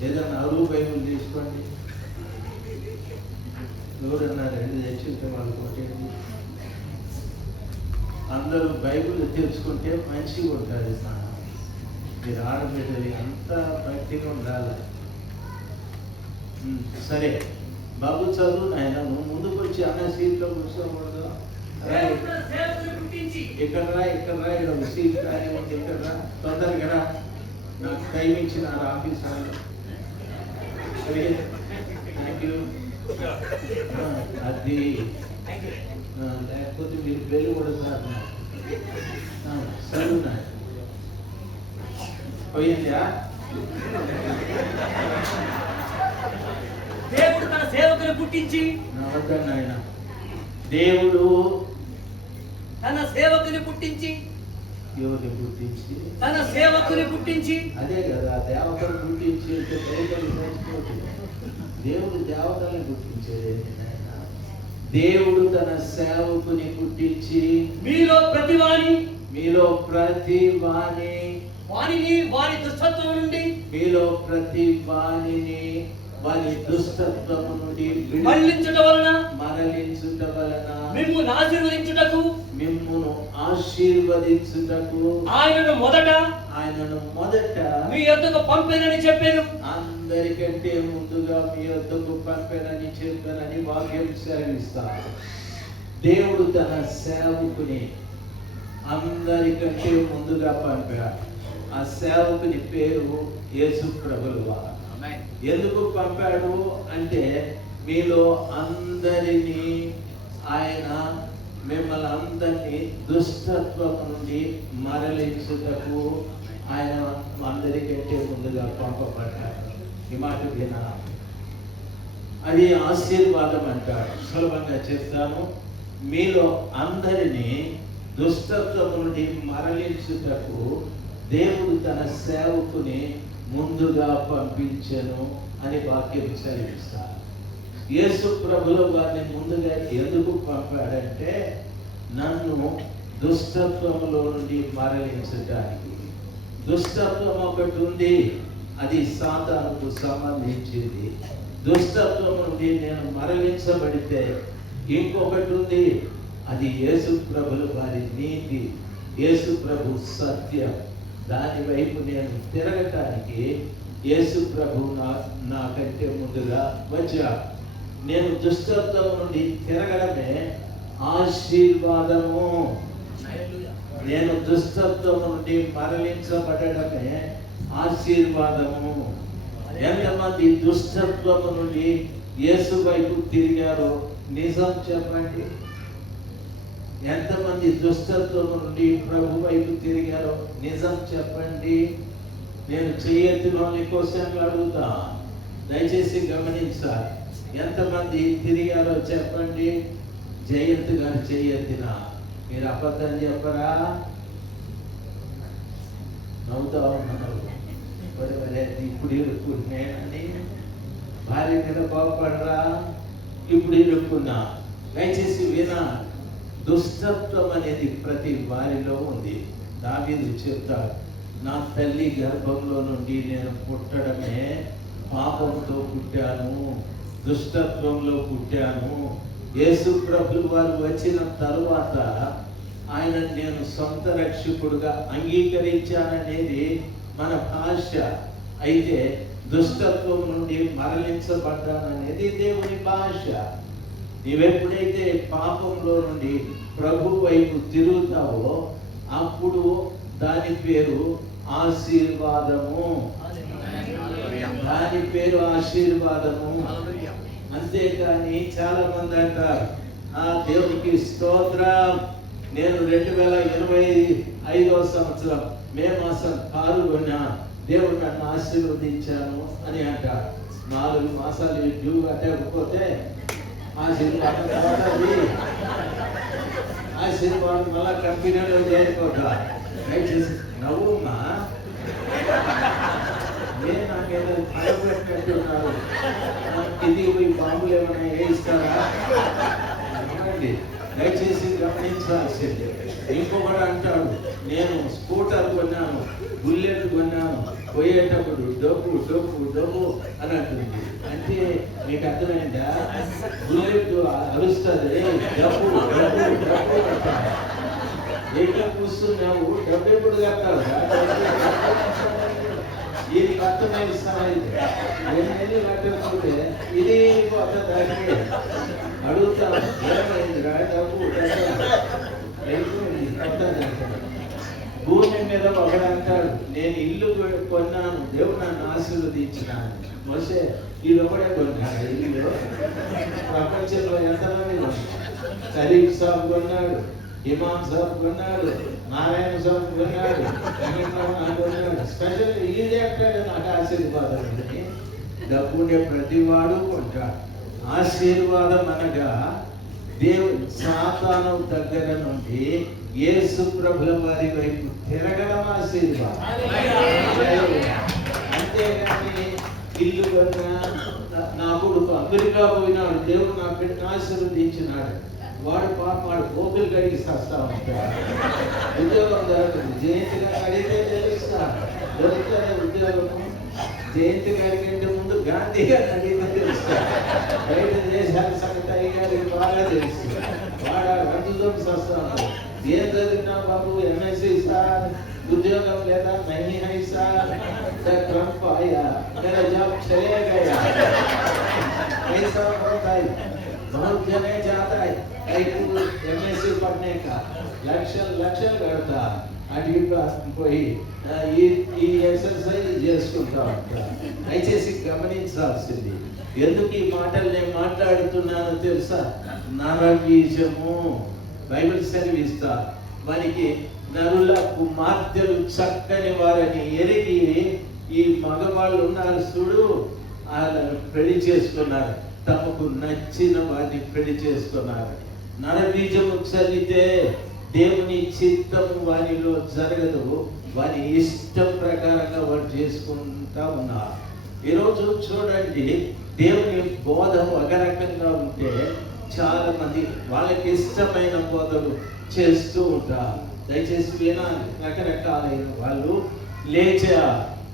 ఏదన్నా అరువు బైబుల్ తీసుకోండి. ఎవరన్నా 2 తెచ్చుకుంటే వాళ్ళు కొట్టేయండి. అందరూ బైబుల్ తెచ్చుకుంటే మంచిగా ఉంటుంది. మీరు ఆడబిడ్డలు అంతా భక్తిగా ఉండాలి. సరే బాబు, చదువు నాయన, నువ్వు ముందుకు వచ్చి అన్న సీట్లో కూర్చోకూడదు. ఇక్కడ రా ఇక్కడ సీట్ కానీ ఇక్కడ రా, తొందరగా రా. నాకు టైం ఇచ్చిన ఆఫీసర్లు. Thank you. అది లేకపోతే మీరు బెల్లి కొడతారు. చదువు నాయన, పోయిందా? దేవుడు తన సేవకుని పుట్టించి, నాయన దేవుడు తన సేవకుని పుట్టించి, ఎవరిని పుట్టించి? తన సేవకుని పుట్టించి. అదే కదా, దేవతను పుట్టించి దేవుడు దేవతలను పుట్టించేది. దేవుడు తన సేవకుని పుట్టించి మీలో ప్రతి వాణిని వారి దుష్టత్వం నుండి, మీలో ప్రతి వాణిని వారి దుష్టత్వము నుండి మరలించుట వలన మిమ్మును ఆశీర్వదించుటకు ఆయనను మొదట మీ యొద్దకు పంపెనని చెప్పాను. అందరికంటే ముందుగా మీ యొద్దకు పంపెనని చెప్పానని వాక్యం సెలవిస్తారు. దేవుడు తన సేవకుని అందరికంటే ముందుగా పంపాడు. ఆ సేవకుని పేరు యేసు ప్రభువువారు. ఎందుకు పంపాడు అంటే, మీలో అందరినీ ఆయన మిమ్మల్ని అందరినీ దుష్టత్వం నుండి మరలించుటకు ఆయన అందరికంటే ముందుగా పంపబడ్డాడు. ఈ మాట వినా, అది ఆశీర్వాదం అంటాడు. సులభంగా చెప్తాను. మీలో అందరినీ దుష్టత్వం నుండి మరలించుటకు దేవుడు తన సేవకుని ముందుగా పంపించెను అని వాక్యం చదివిస్తారు. యేసు ప్రభుల వారిని ముందుగా ఎందుకు పంపాడంటే, నన్ను దుష్టత్వంలో నుండి మరలించడానికి. దుష్టత్వం ఒకటి ఉంది, అది సాతానుకు సంబంధించింది. దుష్టత్వం నుండి నేను మరలించబడితే ఇంకొకటి ఉంది, అది యేసు ప్రభుల వారి నీతి, యేసు ప్రభు సత్యం. దాని వైపు నేను తిరగటానికి యేసు ప్రభు నాకంటే ముందుగా వచ్చాడు. నేను దుష్టత్వం నుండి తిరగడమే ఆశీర్వాదము నేను దుష్టత్వం నుండి మరలించబడమే ఆశీర్వాదము. ఎంతమంది దుష్టత్వము నుండి యేసు వైపు తిరిగారో నిజం చెప్పండి. ఎంతమంది దుష్టత్వం నుండి ప్రభు వైపు తిరిగారో నిజం చెప్పండి. నేను చేయెత్తులోని క్వశ్చన్లు అడుగుతా, దయచేసి గమనించాలి. ఎంతమంది తిరిగారో చెప్పండి. జయంత్ గారు చేయెత్తిన మీరు అబద్ధం చెప్పరా? నవ్వుతా ఉన్నారు. ఇప్పుడు నేనని భార్య మీద కోపడరా? ఇప్పుడు ఇరుక్కున్నా. దయచేసి వినా, దుష్టత్వం అనేది ప్రతి వారిలో ఉంది. దావీదు చెప్తాడు, నా తల్లి గర్భంలో నుండి నేను పుట్టడమే పాపంతో పుట్టాను, దుష్టత్వంలో పుట్టాను. యేసు ప్రభువు వారు వచ్చిన తరువాత ఆయన నేను సొంత రక్షకుడుగా అంగీకరించాననేది మన భాష. అయితే దుష్టత్వం నుండి మరలించబడ్డాననేది దేవుని భాష. నీవెప్పుడైతే పాపంలో నుండి ప్రభు వైపు తిరుగుతావో అప్పుడు దాని పేరు ఆశీర్వాదము. దాని పేరు ఆశీర్వాదము. అంతేకాని చాలా మంది అంటారు, ఆ దేవునికి స్తోత్రం, నేను 2025వ సంవత్సరం మే మాసం పాల్గొన్నా, దేవుడు నన్ను ఆశీర్వదించాను అని అంటారు. 4 మాసాలు డ్యూ కట్టకపోతే ఆశీర్వాదం మళ్ళా కంపెనీలో చేరిపోతా. దయచేసి నవ్వుమా, నేను నాకేదో భయపెట్టినట్టున్నారు. ఇది పోయి బాంబులు ఏమైనా వేయిస్తారా? దయచేసి గమనించాల్సింది. ఇంకొకటి అంటాడు, నేను స్కూటర్ కొన్నాను, బుల్లెట్ కొన్నాను, పోయేటప్పుడు డబ్బు డబ్బు డబ్బు అని అంటుంది. అంటే మీకు అర్థమైందా? బుల్లెట్ అరుస్తుంది, డబ్బు డబ్బు డబ్బు అంటారు. ఎట్లా కూర్చున్నావు, డబ్బు ఎప్పుడు కట్టాలి? ఇది కట్టమైన స్థాయి. 2 నెలలు కట్టకపోతే ఇది దానికి అడుగుతాను, ఏమైందిరా డబ్బు భూమి మీద ఒకడు అంటాడు, నేను ఇల్లు కొన్నాను, దేవుడు నన్ను ఆశీర్వదించినాను. మోసే ఇది ఒకడే కొన్నాడు ఇల్లు. ప్రపంచంలో ఎంతమంది కొన్నాడు? ఖలీఫ్ సాబ్ కొన్నాడు, ఇమాం సాబ్ కొన్నాడు, నారాయణ సాబ్ కొన్నాడు, కొన్నాడు. స్పెషల్ ఇది అంటాడు నాకు ఆశీర్వాదం అని. డబ్బుండే ప్రతి వాడు కొంటాడు. ఆశీర్వాదం అనగా దేవుడు సాతాను దగ్గర నుండి యేసు ప్రభుల వారి వైపు తిరగడం ఆశీర్వాదం. అంతేగాని ఇల్లు కొన్నా, నా కొడుకు అమెరికా పోయినాడు, దేవుడు నా బిడ్డను ఆశీర్వదించినాడు, వాడు పాప వాడు గోకులు కడిగి సస్తా ఉంటాడు. ఉద్యోగం జరుగుతుంది, జయంతి గారు అడిగితే తెలుస్తా దొరుకుతుంది ఉద్యోగము. జయంతి గారి కంటే ముందు గాంధీ గారిని అడిగితే తెలుస్తాడు. బయట దేశాల సంగతి అయ్యారికి బాగా తెలుసు. వాడు రంజుతో సస్తా ఉంటాడు. ఏం చదివినా బాబు, ఎంఎస్సీ సార్, उद्योगम लेना नहीं है सर, ट्रंप आया मेरा जॉब चले गया, ऐसा होता है। बहुत जने जाता है एमएससी पढ़ने का లక్షలు కడతా అడిగి పోయి ఈ ఎక్సర్సైజ్ చేసుకుంటా ఉంటా. దయచేసి గమనించాల్సింది. ఎందుకు ఈ మాటలు నేను మాట్లాడుతున్నానో తెలుసా? నరబీజము బైబిల్ సెలవిస్తా, మనకి నరుల కుమార్తెలు చక్కని వారని ఎరిగి ఈ మగవాళ్ళు ఉన్నారు చూడు, వాళ్ళని పెళ్లి చేసుకున్నారు, తమకు నచ్చిన వారిని పెళ్లి చేసుకున్నారు. నరబీజము చదివితే దేవుని చిత్తము వారిలో జరగదు, వారి ఇష్టం ప్రకారంగా వారు చేసుకుంటా ఉన్నారు. ఈరోజు చూడండి, దేవుని బోధ ఒక రకంగా ఉంటే చాలా మంది వాళ్ళకి ఇష్టమైన బోధలు చేస్తూ ఉంటారు. దయచేసి వినాలి, రకరకాలైన వాళ్ళు లేచా.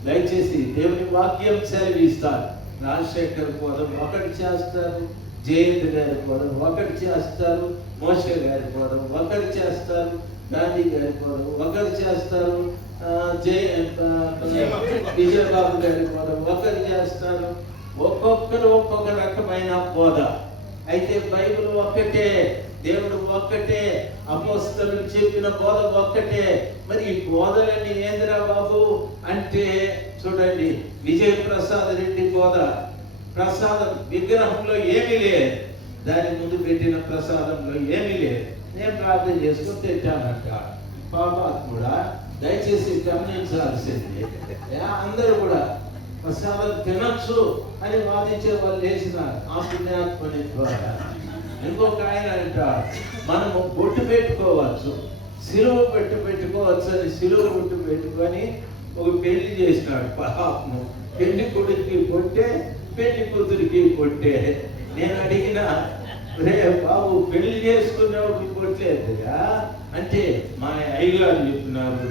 దయచేసి దేవుని వాక్యం సెలవిస్తారు. రాజశేఖర్ బోధం ఒకటి చేస్తారు, జయంత్ గారి బోధం ఒకటి చేస్తారు, మోషే గారి బోధం ఒకటి చేస్తారు, గాంధీ గారి బోధం ఒకటి చేస్తారు, విజయబాబు గారి బోధం ఒకటి చేస్తారు. ఒక్కొక్కరు ఒక్కొక్క రకమైన బోధ. అయితే బైబిల్ ఒక్కటే, దేవుడు ఒక్కటే, అపోస్తలులు చెప్పిన బోధ ఒక్కటే. మరి ఈ బోధలన్నీ ఏందిరా బాబు అంటే చూడండి, విజయ ప్రసాద్ రెడ్డి బోధ, ప్రసాదం విగ్రహంలో ఏమీ లేదు, దాని ముందు పెట్టిన ప్రసాదంలో ఏమీ లేదు, నేను ప్రార్థన చేసుకుని తింటానంట. పాపాత్ముడా, దయచేసి గమనించాల్సింది, అందరూ కూడా ప్రసాదం తినొచ్చు అని వాదించే వాళ్ళు వేసినారు ఆ పుణ్యాత్మని ద్వారా. ఇంకొక ఆయన అంట, మనము బొట్టు పెట్టుకోవచ్చు, సిలువ పెట్టుకోవచ్చు అని సిలువ బొట్టు పెట్టుకొని ఒక పెళ్లి చేసినాడు. పాపము, పెళ్లి కొడుకుకి పొట్టే, పెళ్లి కూతురికి పొట్టే. నేను అడిగిన, రే బాబు పెళ్లి చేసుకునేవాడికి పొట్లేదుగా అంటే మా అయ్యగారు చెప్తున్నారు,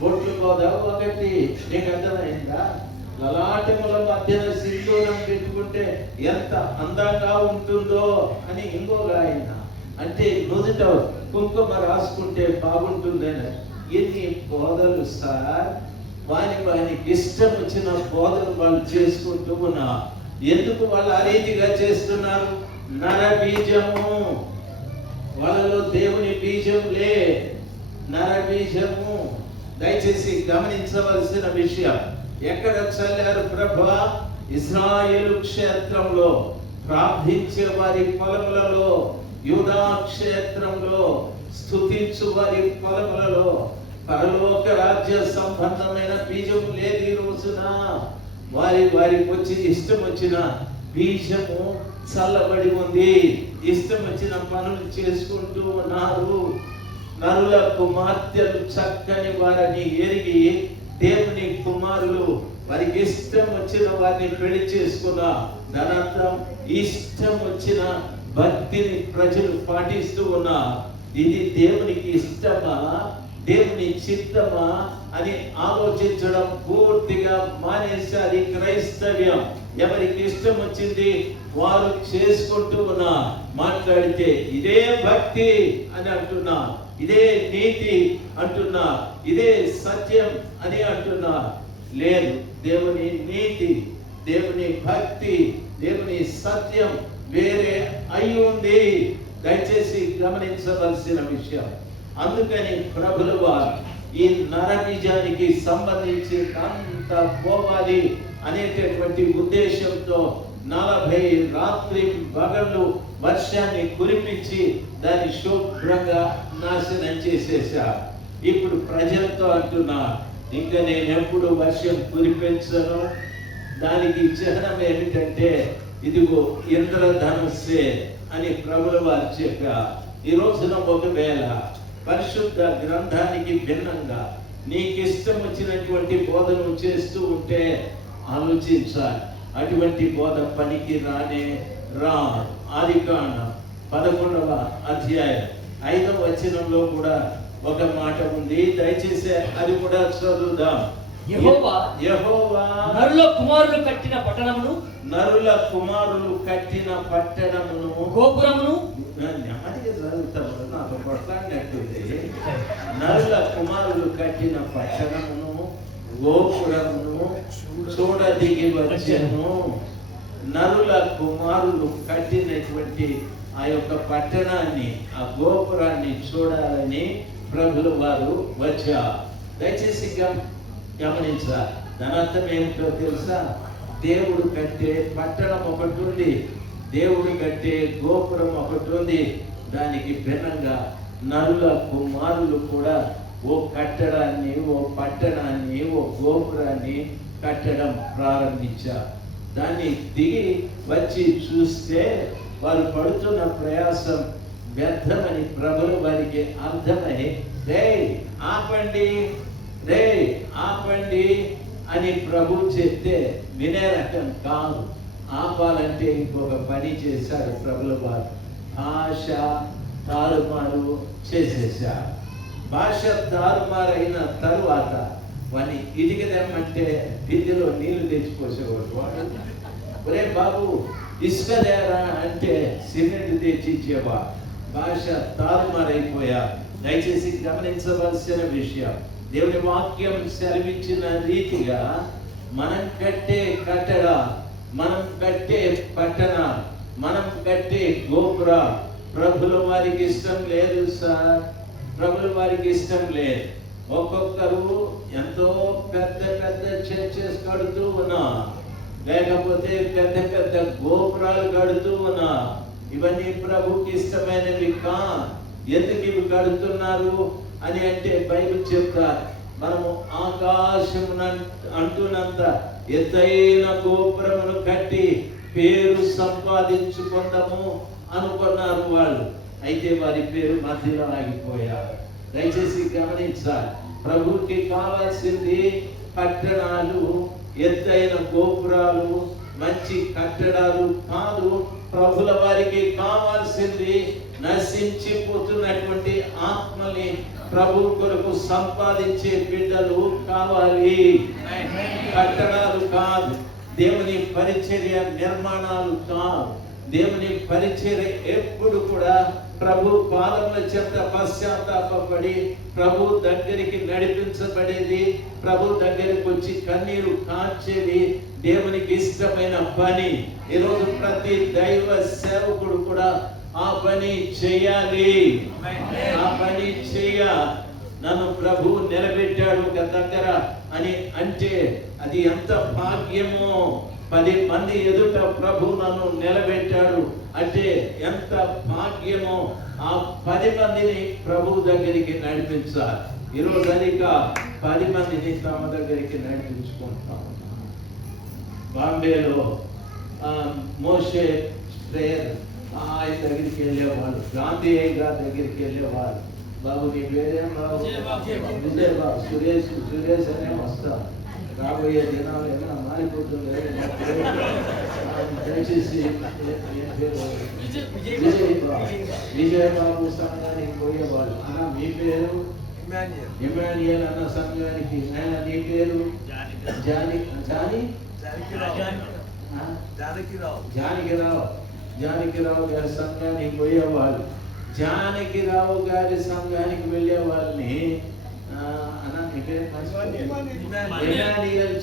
బొట్లు పోదా ఒకటి, నీకు అర్థమైందా? లలాటముల మధ్యన సింధూరం పెట్టుకుంటే ఎంత అందంగా ఉంటుందో అని ఇంకొక ఆయన అంటే, నుదుట కుంకుమ రాసుకుంటే బాగుంటుందని. ఎన్ని బోధలు సార్, వానికి ఇష్టం వచ్చిన బోధలు వాళ్ళు చేసుకుంటూ ఉన్నా. ఎందుకు వాళ్ళు ఆ రీతిగా చేస్తున్నారు? నర బీజము, వాళ్ళలో దేవుని బీజం లే, నర బీజము. దయచేసి గమనించవలసిన విషయం, ఎక్కడ చల్లారు ప్రభా? ఇశ్రాయేలు క్షేత్రంలో, ప్రార్థించే వారి పొలములలో, యూదా క్షేత్రంలో, స్తుతించు వారి పొలములలో. పరలోక రాజ్య సంబంధమైన బీజం లేదు ఈ రోజున. వారికి వచ్చి ఇష్టం వచ్చిన బీజము చల్లబడి ఉంది, ఇష్టం వచ్చిన పనులు చేసుకుంటూ ఉన్నారు. నరుల కుమార్తెలు చక్కని వారిని ఎరిగి దేవుని కుమారులు వారికి ఇష్టం వచ్చిన వారిని పెళ్లి చేసుకున్న ధనార్థం, ఇష్టం వచ్చిన భక్తిని ప్రజలు పాటిస్తూ ఉన్నా. ఇది దేవునికి ఇష్టమా, దేవుని చిత్తమా అని ఆలోచించడం పూర్తిగా మానేశారు క్రైస్తవ్యం. ఎవరికి ఇష్టం వచ్చింది వారు చేసుకుంటూ ఉన్నా. మాట్లాడితే ఇదే భక్తి అని అంటున్నా, ఇదే నీతి అంటున్నా, ఇదే సత్యం అని అంటున్నా. లేదు, దేవుని నీతి, దేవుని భక్తి, దేవుని సత్యం వేరే అయి ఉంది. దయచేసి గమనించవలసిన విషయం. అందుకని ప్రభుల వారు ఈ నరబీజానికి సంబంధించి అంత పోవాలి అనేటటువంటి ఉద్దేశంతో 40 రాత్రి పగళ్ళు వర్షాన్ని కురిపించి దాన్ని శుభ్రంగా నాశనం చేసేశారు. ఇప్పుడు ప్రజలతో అంటున్నా, ఇంకా నేను ఎప్పుడు వర్షం కురిపించను. దానికి చిహ్నం ఏమిటంటే, ఇదిగో ఇంద్రధనుస్సే అని ప్రభుల వారు చెప్పారు. ఈ రోజున ఒకవేళ పరిశుద్ధ గ్రంథానికి భిన్నంగా నీకు ఇష్టం వచ్చినటువంటి బోధన చేస్తూ ఉంటే ఆలోచించాలి. అటువంటి బోధ పనికి రానే రాదు. ఆదికాండం 11వ అధ్యాయం 5వ వచనంలో కూడా ఒక మాట ఉంది. దయచేసి అది కూడా చదువుదాం. యెహోవా నరుల కుమారులు కట్టిన పట్టణమును, నరుల కుమారులు కట్టిన పట్టణమును, గోపురమును, నెమ్మదిగా చదువుతాను, నాకు కొట్లాడినట్టుంది. నరుల కుమారులు కట్టిన పట్టణమును, గోపురమును చూడదిగి వచ్చెను. నరుల కుమారులు కట్టినటువంటి ఆ యొక్క పట్టణాన్ని, ఆ గోపురాన్ని చూడాలని ప్రభుల వారు వచ్చారు. దయచేసి గమనించాలి. దాని అర్థం ఏమిటో తెలుసా? దేవుడు కట్టే పట్టణం ఒకటి ఉంది, దేవుడు కట్టే గోపురం ఒకటి ఉంది. దానికి భిన్నంగా నరుల కుమారులు కూడా ఓ కట్టడాన్ని, ఓ పట్టణాన్ని, ఓ గోపురాన్ని కట్టడం ప్రారంభించారు. దాన్ని దిగి వచ్చి చూస్తే వారు పడుతున్న ప్రయాసం వ్యర్థమని ప్రభుల వారికి అర్థమని, రే ఆపండి, రే ఆపండి అని ప్రభు చెప్తే వినే రకం కాదు. ఆపాలంటే ఇంకొక పని చేశారు ప్రభుల వారు. భాష తారుమారు చేసేసారు. భాష తారుమారైన తరువాత వాని ఇటుకదేమంటే బిందెలో నీళ్లు తెచ్చిపోసేవాడు. వాడు ఒరే బాబు ఇసుక దేరా అంటే సిమెంట్ తెచ్చిచ్చేవా. భాష తారుమారైపోయా. దయచేసి గమనించవలసిన విషయం, దేవుని వాక్యం సెలవిచ్చిన రీతిగా మనం కట్టే కట్టడ, మనం కట్టే పట్టణ మనం కట్టే గోపుర ప్రభుల వారికి ఇష్టం లేదు సార్. ప్రభుల వారికి ఇష్టం లేదు. ఒక్కొక్కరు ఎంతో పెద్ద పెద్ద చర్చెస్ కడుతూ ఉన్నా, లేకపోతే పెద్ద పెద్ద గోపురాలు కడుతూ ఉన్నా. ఇవన్నీ ప్రభుకి ఇష్టమైనవి కా. ఎందుకు ఇవి కడుతున్నారు అని అంటే బైబిల్ చెప్తారు, మనము ఆకాశమున అంటున్నంత ఎత్తైన గోపురమును కట్టి పేరు సంపాదించుకుందాము అనుకున్నారు వాళ్ళు. అయితే వారి పేరు మధ్యలో ఆగిపోయారు. దయచేసి గమనించాలి, ప్రభుకి కావాల్సింది పట్టణాలు, ఎత్తైన గోపురాలు, మంచి కట్టడాలు కాదు. ప్రభుల వారికి కావాల్సింది నశించిపోతున్నటువంటి ఆత్మని ప్రభు కొరకు సంపాదించే బిడ్డలు కావాలి. కట్టడాలు కాదు, దేవుని పరిచర్య నిర్మాణాలు కాదు. దేవుని పరిచర్య ఎప్పుడు కూడా ప్రభు పాదముల చెంత పశ్చాత్తాపడి ప్రభు దగ్గరికి నడిపించబడేది, ప్రభు దగ్గరికి వచ్చి కన్నీరు కార్చేది దేవునికి ఇష్టమైన పని. ఈరోజు ప్రతి దైవ సేవకుడు కూడా ఆ పని చేయాలి. ఆ పని చేయ నన్ను ప్రభు నిలబెట్టాడు ఒక దగ్గర అని అంటే అది ఎంత భాగ్యమో. 10 మంది ఎదుట ప్రభు నన్ను నిలబెట్టాడు అంటే ఎంత భాగ్యమో. ఆ 10 మందిని ప్రభు దగ్గరికి నడిపించాలి. ఈరోజు అధిక 10 మందిని తమ దగ్గరికి నడిపించుకుంటాం. బాంబేలో మోషే ప్రేయర్ ఆయన దగ్గరికి వెళ్ళేవాళ్ళు, గాంధీ గారి దగ్గరికి వెళ్ళేవాళ్ళు. బాబు నీ పేరేం బాబు? విజయ్ బాబు. సురేష్ అనే వస్తా. రాబోయే దినాలు ఏమైనా మారిపోతుంది. దయచేసి విజయ్ బాబు సంఘానికి పోయేవాళ్ళు. అన్న మీ పేరు? ఇమాన్యుయల్ అన్న సంఘానికి. నీ పేరు? జానకిరావు గారి సంఘానికి పోయేవాళ్ళు. జానకిరావు గారి సంఘానికి వెళ్ళే వాళ్ళని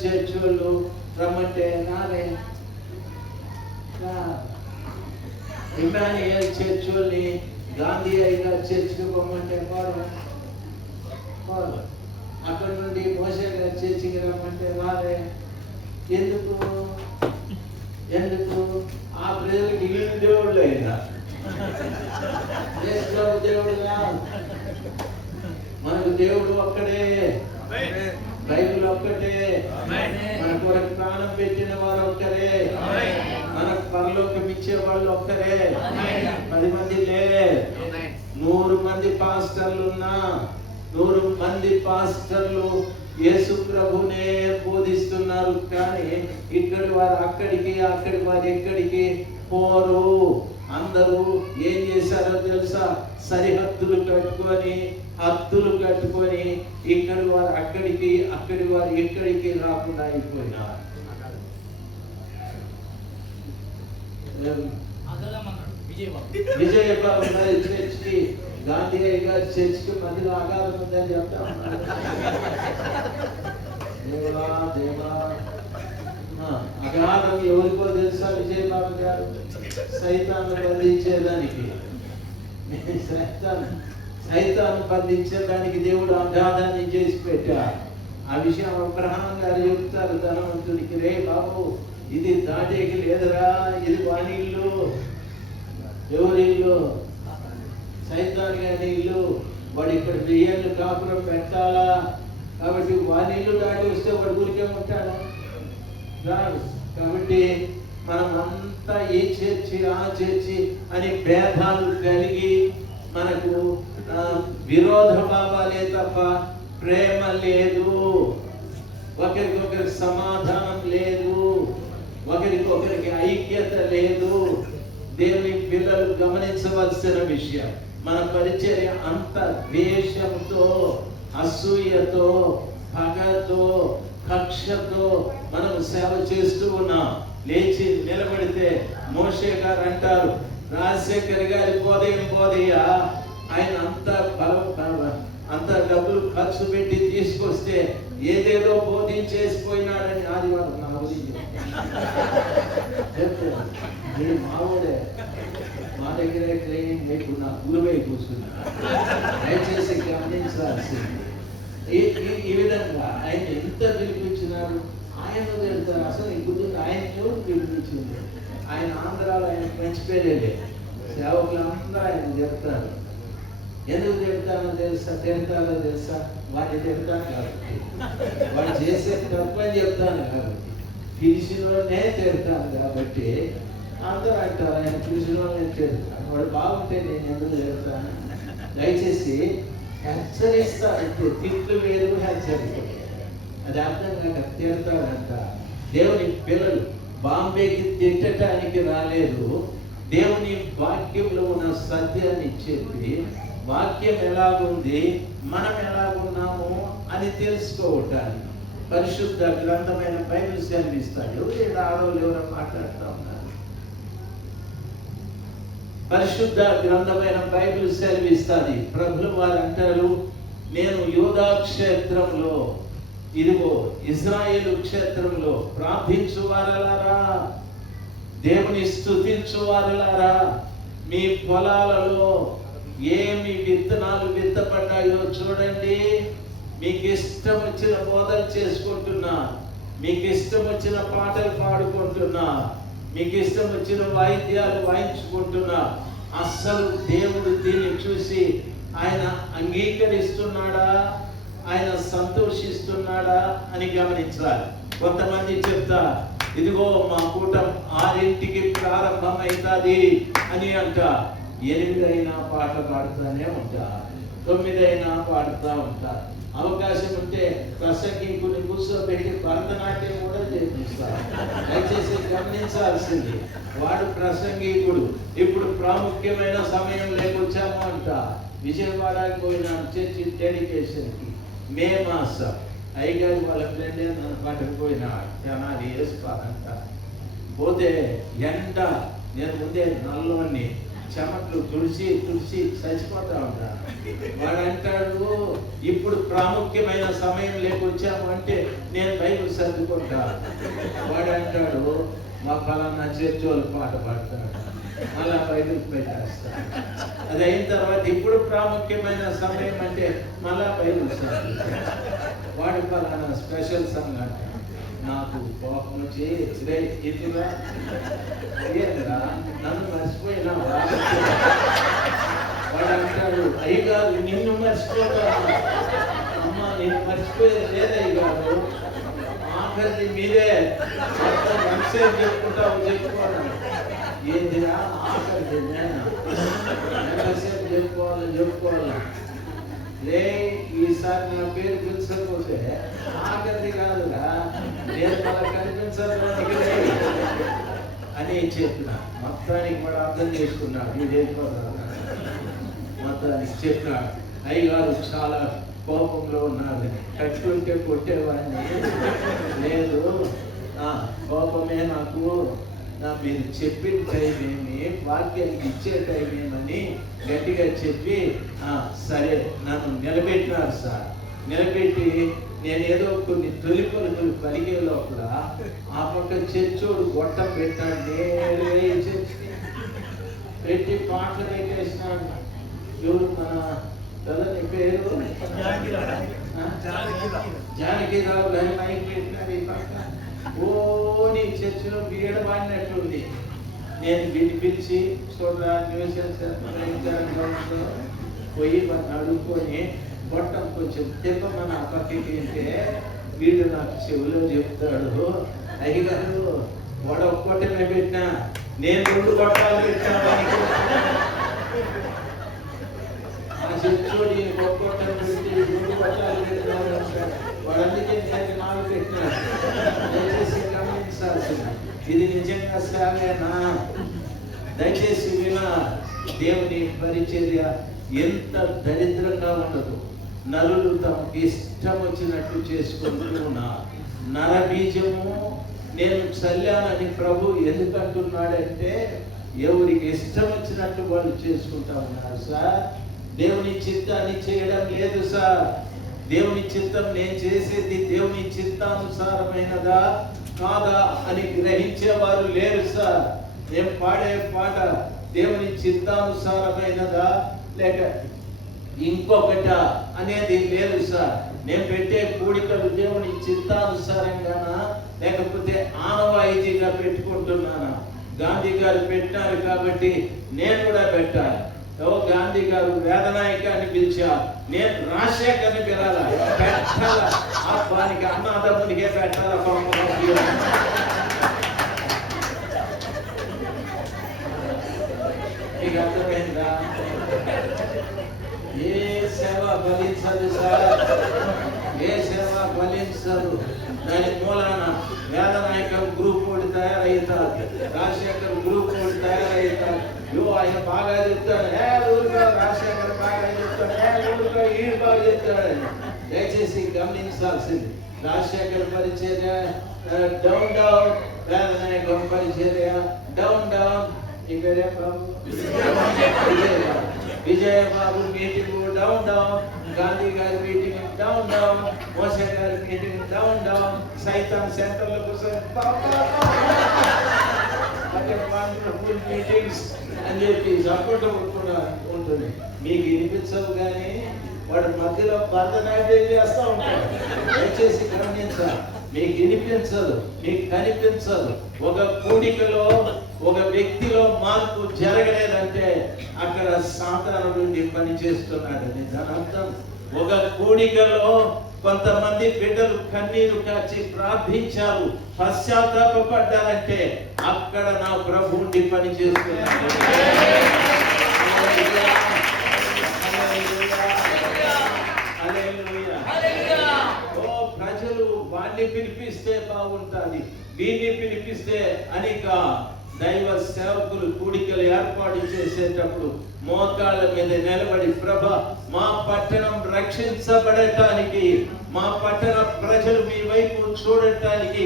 చర్చ్ వాళ్ళు రమ్మంటే నానే ఇమాన్యుయల్ చర్చ్ వాళ్ళని గాంధీ గారి చర్చ్కి పొమ్మంటే అక్కడ నుండి మోషే గారి చర్చికి రమ్మంటే రాలే. ఎందుకు ఆ ప్రజలకు ఇల్లు దేవుళ్ళు అయినా దేవుడుగా. మనకు దేవుడు ఒక్కడే, బైబిల్ ఒక్కటే, మన కొరకు ప్రాణం పెట్టిన వారు ఒక్కరే, మనకు పరలోకం ఇచ్చే వాళ్ళు ఒక్కరే. 10 మంది లే. 100 మంది పాస్టర్లు ఉన్నా, 100 మంది పాస్టర్లు యేసు ప్రభునే బోధిస్తున్నారు. కానీ ఇక్కడి వారు అక్కడికి, అక్కడి వారు ఎక్కడికి పోరు. అందరూ ఏం చేశారో తెలుసా? సరిహద్దులు కట్టుకొని, హద్దులు కట్టుకొని ఇక్కడి వారు అక్కడికి, అక్కడి వారు ఎక్కడికి రాకుండా అయిపోయినారు. విజయబాబు గారి చర్చికి, గాంధీ గారి చర్చికి మధ్యలో అగాధం ఉందని చెప్తా ఉన్నారు. దేవా అగాధం ఎవరికో తెలుసా? విజయబాబు గారు సైతాన్ని బంధించేదానికి, సైతాన్ని బంధించేదానికి దేవుడు అగాధాన్ని చేసి పెట్టారు. ఆ విషయం అబ్రహాం గారు చెప్తారు ధనవంతుడికి, రే బాబు ఇది దాటేకి లేదురా, ఇది వాని ఇల్లు. ఎవరి ఇల్లు? సైతాన్ గారి ఇల్లు. వాడు ఇక్కడ 1000 ఏళ్ళు కాపురం పెట్టాలా, కాబట్టి వాని ఇల్లు దాటి వస్తే వాడు ఊరికే ఉంటాడు రాడు. కాబట్టి మనం అంతా ఈ చర్చి ఆ చర్చి అని భేదాలు కలిగి మనకు విరోధ భావాలే తప్ప ప్రేమ లేదు, ఒకరికొకరికి సమాధానం లేదు, ఒకరికొకరికి ఐక్యత లేదు. దేవుని పిల్లలు గమనించవలసిన విషయం, మన పరిచర్య అంత ద్వేషంతో, అసూయతో, పగతో, కక్షతో మనం సేవ చేస్తూ ఉన్నాం. లేచి నిలబడితే మోషే గారు అంటారు, రాజశేఖర్ గారి బోధయ్యా, ఆయన అంత డబ్బులు ఖర్చు పెట్టి తీసుకొస్తే ఏదేదో బోధించేసిపోయినాడని ఆదివారం నా గురించి మీరు మావాడే, మా దగ్గరే ట్రైనింగ్ లేకుండా గురువై కూర్చున్నా. దయచేసి గమనించాల్సింది. ఈ విధంగా ఆయన ఎంత పిలిపించినారు. ఆయన తెలుస్తారు అసలు ఇప్పుడు ఆయన ఎవరు పిలిపించింది. ఆయన ఆంధ్రాలో ఆయన మంచి పేరే లేదు. సేవకులు అందరూ ఆయన చెప్తారు. ఎందుకు చెప్తానో తెలుసా? తిడతారో తెలుసా? వాటిని చెప్తాను కాబట్టి, వాడు చేసే తప్పని చెప్తాను కాబట్టి, పిలిచిన వాళ్ళనే తిడతాను కాబట్టి అందరూ అంటారు ఆయన పిలిచిన వాళ్ళనే తిడతాను. వాడు బాగుంటే నేను ఎందుకు తిడతాను? దయచేసి హెచ్చరిస్తా అంటే తిట్లు వేరు, హెచ్చరిక అది అర్థం కాక తిడతాడంట. దేవుని పిల్లలు బాంబేకి తిట్టడానికి రాలేదు. దేవుని వాక్యంలో ఉన్న సత్యాన్ని చెప్పి వాక్యం ఎలాగుంది, మనం ఎలాగున్నాము అని తెలుసుకోవటానికి పరిశుద్ధ గ్రంథమైన బైబిల్ సెలవిస్తాడు. ఆడవాళ్ళు ఎవరో మాట్లాడుతూ ఉన్నారు. పరిశుద్ధ గ్రంథమైన బైబిల్ సెలవిస్తుంది. ప్రభులు వారు అంటారు, నేను యూదా క్షేత్రంలో, ఇదిగో ఇజ్రాయేలు క్షేత్రంలో ప్రార్థించు వారలారా, దేవుని స్తుతించు వారలారా, మీ పొలాలలో ఏమి విత్తనాలు విత్తపడ్డాయో చూడండి. మీకు ఇష్టం వచ్చిన బోధలు చేసుకుంటున్నా, మీకు ఇష్టం వచ్చిన పాటలు పాడుకుంటున్నా, మీకు ఇష్టం వచ్చిన వాయిద్యాలు వాయించుకుంటున్నా, అస్సలు దేవుడు దీన్ని చూసి ఆయన అంగీకరిస్తున్నాడా, ఆయన సంతోషిస్తున్నాడా అని గమనించాలి. కొంతమంది చెప్తా, ఇదిగో మా కూటం 6ంటికి ప్రారంభమవుతుంది అని అంట. 8 అయినా పాట పాడుతూనే ఉంటా, 9 అయినా పాడుతూ ఉంటా. అవకాశం ఉంటే ప్రసంగికుని కూర్చోబెట్టి భరతనాట్యం కూడా చేపిస్తారు. దయచేసి గమనించాల్సింది, వాడు ప్రసంగికుడు. ఇప్పుడు ప్రాముఖ్యమైన సమయం లేకొచ్చాము అంట. విజయవాడకి పోయినాం చర్చి డెడికేషన్కి, మే మాసం. అయ్యగారు వాళ్ళ ఫ్రెండే నన్ను పట్టుకుపోయినాడు. జనాలు వేసుకోవాలంట. పోతే ఎండ, నేను ముందే నల్లోని చెమట్లు తుడిచి చచ్చిపోతా ఉంటా. వాడు అంటాడు, ఇప్పుడు ప్రాముఖ్యమైన సమయం లేకొచ్చాము అంటే నేను బైబిల్ సర్దుకుంటా. వాడు అంటాడు, మా ఫలానా చర్చి వాళ్ళు పాట పాడతాడు, మళ్ళా బైబిల్ పెట్టేస్తాడు. అది అయిన తర్వాత ఇప్పుడు ప్రాముఖ్యమైన సమయం అంటే మళ్ళా బైబిల్ సర్దుకుంటా. వాడి ఫలానా స్పెషల్ సాంగ్ అంట. నాకు కోపం వచ్చి ఇదిగా ఏంటరా నన్ను మర్చిపోయినావా? వాడు అంటాడు, అయ్యగారు నిన్ను మర్చిపోతాను. అమ్మ నేను మర్చిపోయేది లేదు అయ్యగారు, ఆఖరిది మీరే ఎంతసేపు చెప్పుకుంటావు చెప్పుకోవాలి. ఏంటిరా ఆఖరిది నేను ఎంతసేపు చెప్పుకోవాలి. రే ఈసారి నా పేరు పిలిచకపోతే ఆఖరిది కాదురా, నేను మళ్ళీ కనిపించడానికి అని చెప్పిన. మొత్తానికి కూడా అర్థం చేసుకున్నాడు. మొత్తానికి చెప్పినాడు. అయ్యగారు చాలా కోపంలో ఉన్నాడు. కట్టుకుంటే కొట్టేవాడిని లేదు, కోపమే నాకు. మీరు చెప్పిన టైం ఏమి, వాక్యానికి ఇచ్చే టైం ఏమని గట్టిగా చెప్పి సరే నన్ను నిలబెట్టినారు సార్. నిలబెట్టి నేను ఏదో కొన్ని తొలిపలు పలిగే లోపల ఆ పక్క చర్చోడు గొట్టం పెట్టాడు. చర్చి పెట్టి పాటలు పెట్టేసినాడు. ఎవరు మన తల్లని పేరు జానకిరావు గారి మైక్ పెట్టినాడు. ఈ పక్క నీ చర్చిలో బీడ వాడినట్లుంది. నేను పిలిచి చూడరా న్యూసెన్స్ పోయి వాడిని అడుక్కొని గొట్టం కొంచెం తిప్పమని ఆ పక్కకి అంటే వీడు నాకు చెవిలో చెప్తాడు, అయ్యగారు వాడు ఒక్కొట్టమే పెట్టినా నేను 2 గొట్టాలు పెట్టాను. ఆ చర్చోడి ఒక్కొట్టం పెట్టి 2 గొట్టాలు పెట్టినాడు. వాడు అందుకే నేను 4 పెట్టినాడు. దయచేసి గమనించాల్సింది, ఇది నిజంగా సేవేనా? దయచేసి వినా. దేవుని పరిచర్య ఎంత దరిద్రంగా ఉండదు. నరులు తమకు ఇష్టం వచ్చినట్టు చేసుకుంటున్నా నరబీజము నేను చల్లానని ప్రభు ఎందుకంటున్నాడంటే ఎవరికి ఇష్టం వచ్చినట్టు వాళ్ళు చేసుకుంటా ఉన్నారు సార్. దేవుని చిత్తాన్ని చేయడం లేదు సార్. దేవుని చిత్తం నేను చేసేది దేవుని చిత్తానుసారమైనదా కాదా అని గ్రహించేవారు లేరు సార్. నేను పాడే పాట దేవుని చిత్తానుసారమైనదా లేక ఇంకొకట అనేది లేదు సార్. నేను పెట్టే కూడికలు దేవుని చిత్తానుసారంగానా లేకపోతే ఆనవాయితీగా పెట్టుకుంటున్నానా? గాంధీ గారు పెట్టారు కాబట్టి నేను కూడా పెట్టాలి. గాంధీ గారు వేదనాయకాన్ని పిలిచారు, నేను రాజశేఖర్ని పిలాల పెట్టాల. వానికి అన్నాదమ్మునికే పెట్టాల. మీకు అర్థమైందా? ఏ సేవ ఫలించదు సార్, ఏ సేవ ఫలించదు. దాని మూలాన వేదనాయకం గ్రూప్ ఒకటి తయారవుతారు, రాజశేఖర్ గ్రూప్ ఒకటి తయారవుతారు. ఆయన బాగా చెప్తాడు, ఊరుగా రాజశేఖర్ బాగా చెప్తాడు, ఊరుగా ఈడు బాగా చెప్తాడని. దయచేసి గమనించాల్సింది, రాజశేఖర్ పరిచర్య డౌన్ డౌన్, వేదనాయకం పరిచర్య డౌన్ డౌన్. ఈ పేరే Babu Vijayababu meeting down down, Gandhi గారి మీటింగ్ డౌన్ డౌన్, మోసే గారి మీటింగ్ డౌన్ డౌన్, సైతాన్ సెంటర్లో కూర్చొని వండర్ఫుల్ మీటింగ్స్ అని చెప్పి సపోర్ట్ కూడా ఉంటుంది. మీకు వినిపించవు కానీ వాడు మధ్యలో భరతనాట్యం చేస్తూ ఉంటాడు. దయచేసి గమనించాలి, మీకు వినిపించదు, మీకు కనిపించదు. ఒక కూడికలో ఒక వ్యక్తిలో మార్పు జరగలేదంటే అక్కడ సాతాను నుండి పని చేస్తున్నాడని దాని అర్థం. ఒక కూడికలో కొంతమంది బిడ్డలు కన్నీరు కాచి ప్రార్థించారు, పశ్చాత్తాపడ్డారంటే అక్కడ నా ప్రభువుని పని చేస్తున్నాడు. ప్రజలు వాడిని పిలిపిస్తే బాగుంటుంది, వీడిని పిలిపిస్తే అనేక దైవ సేవకులు కూడికలు ఏర్పాటు చేసేటప్పుడు మోకాళ్ళ మీద నిలబడి, ప్రభా మా పట్టణం రక్షించబడటానికి, మా పట్టణ ప్రజలు మీ వైపు చూడటానికి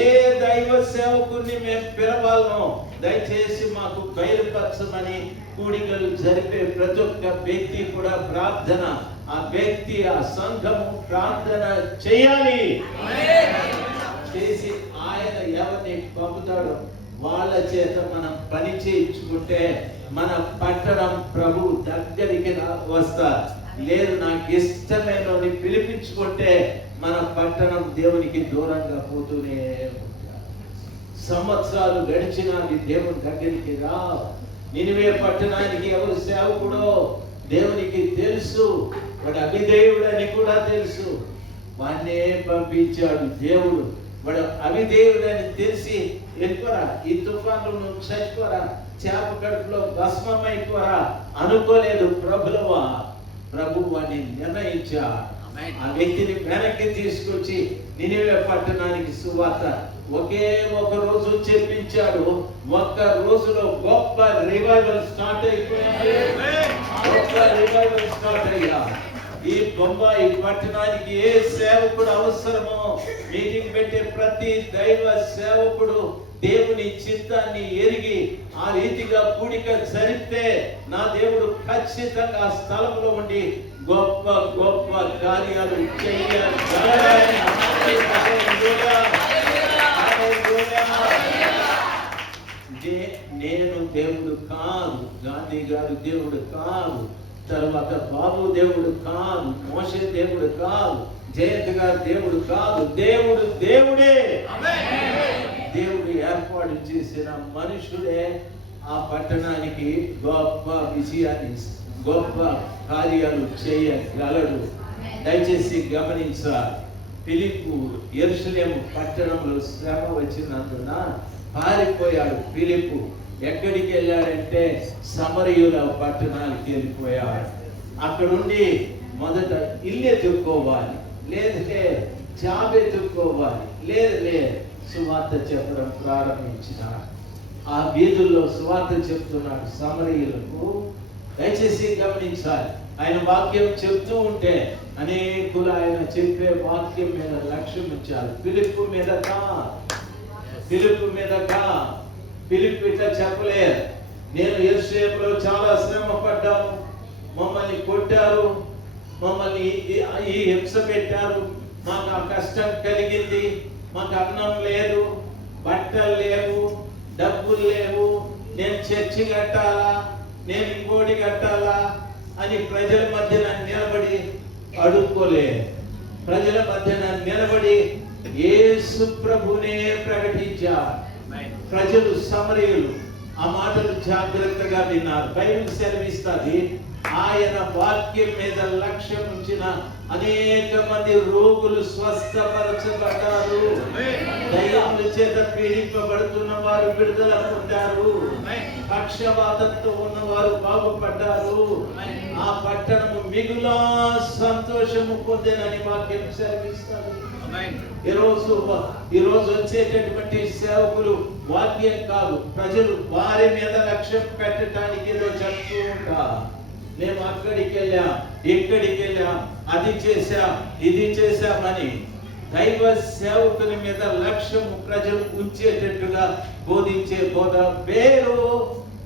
ఏ దైవ సేవకుని మేము పిలవాలనో దయచేసి మాకు బయలుపరచమని కూడికలు జరిపే ప్రతి ఒక్క వ్యక్తి కూడా ప్రార్థన, ఆ వ్యక్తి ఆ సంఘము ప్రార్థన చేయాలి. చేసి ఆయన ఎవరిని పంపుతాడో వాళ్ళ చేత మనం పని చేయించుకుంటే మన పట్టణం ప్రభు దగ్గరికి వస్తారు. లేదు నాకు ఇష్టమైన పిలిపించుకుంటే మన పట్టణం దేవునికి దూరంగా పోతూనే సంవత్సరాలు గడిచినా దేవుని దగ్గరికి రా. నినివే పట్టణానికి ఎవరు సేవకుడో దేవునికి తెలుసు, వాడు అవిధేయుడని కూడా తెలుసు. వాన్నే పంపించాడు దేవుడు. వాడు అవిధేయుడని తెలిసి వెళ్ళిపోరా, ఈ తుఫాన్లు నువ్వు చచ్చిపోరా, చేప కడుపులో భస్మమైపోరా అనుకోలేదు ప్రభువా. ప్రభు వాడిని నిర్ణయించా, ఆ వ్యక్తిని వెనక్కి తీసుకొచ్చి నినివే పట్టణానికి సువార్త ఒకే ఒక రోజు చెప్పించాడు. ఒక్క రోజులో గొప్ప రివైవల్ స్టార్ట్ అయిపోయింది. గొప్ప రివైవల్ స్టార్ట్ అయ్యా. ఈ బొంబాయి పట్టణానికి ఏ సేవకుడు అవసరమో మీటింగ్ పెట్టే ప్రతి దైవ సేవకుడు దేవుని చిత్తాన్ని ఎరిగి ఆ రీతిగా కూడిక జరిపితే నా దేవుడు ఖచ్చితంగా ఆ స్థలంలో ఉండి గొప్ప గొప్ప కార్యాలు చేయగలడు. నేను దేవుడు కాదు, గాంధీ గారు దేవుడు కాదు, తర్వాత బాబు దేవుడు కాదు, మోషే దేవుడు కాదు, జయంత్ గారు దేవుడు కాదు, దేవుడు దేవుడే. దేవుడు ఏర్పాటు చేసిన మనుషుడే ఆ పట్టణానికి గొప్ప విజయాన్ని, గొప్ప కార్యాలు చేయగలడు. దయచేసి గమనించాలి. ఫిలిప్పు యెరూషలేము పట్టణంలో శ్రమ వచ్చినందున పారిపోయాడు. ఫిలిప్పు ఎక్కడికి వెళ్ళాడంటే సమరయుల పట్టణానికి వెళ్ళిపోయాడు. అక్కడుండి మొదట ఇల్లు ఎత్తుక్కోవాలి, లేదంటే జాబ్ ఎత్తుక్కోవాలి, లేదు సువార్త చెప్పడం ప్రారంభించిన ఆ వీధుల్లో సువార్త చెప్తున్నాడు సమరయులకు. దయచేసి గమనించాలి. ఆయన వాక్యం చెప్తూ ఉంటే అనేకులు ఆయన చెప్పే వాక్యం మీద లక్ష్యం ఉంచాలి. ఫిలిప్పు మీద ఫిలిప్పు ఇట్లా చెప్పలేదు. నేను యెరూషలేములో చాలా శ్రమ పడ్డాను, మమ్మల్ని కొట్టారు, మమ్మల్ని ఈ హింస పెట్టారు, మాకు ఆ కష్టం కలిగింది, మాకు అన్నం లేదు, బట్టలు లేవు, డబ్బులు లేవు, నేను చర్చి కట్టాలా, నేను ఇంకోటి కట్టాలా అని ప్రజల మధ్యన నిలబడి అడుక్కోలే. ప్రజల మధ్యన నిలబడి యేసు ప్రభునే ప్రకటించారు. ప్రజలు సమరయులు ఆ మాటలు జాగ్రత్తగా విన్నారు. బైబిల్ సెలవిస్తుంది, ఆయన వాక్యం మీద లక్ష్యం ఉంచిన అనేక మంది రోగులు స్వస్థపరచబడ్డారు. దయ్యముల చేత పీడింపబడుతున్న వారు విడుదల పొందారు. పక్షవాతంతో ఉన్నవారు బాగుపడ్డారు. ఆ పట్టణము మిగులా సంతోషము పొందేనని వాక్యం సెలవిస్తారు. ఈ రోజు వచ్చేటటువంటి సేవకులు వాక్యం కాదు, ప్రజలు వారి మీద లక్ష్యం పెట్టడానికి ఏదో చెప్తూ ఉంటారు. మేము అక్కడికి వెళ్ళాం, ఇక్కడికి వెళ్ళాం, అది చేశాం, ఇది చేశామని. దైవ సేవకుని మీద లక్ష్యం ప్రజలు ఉంచేటట్టుగా బోధించే బోధ వేరు,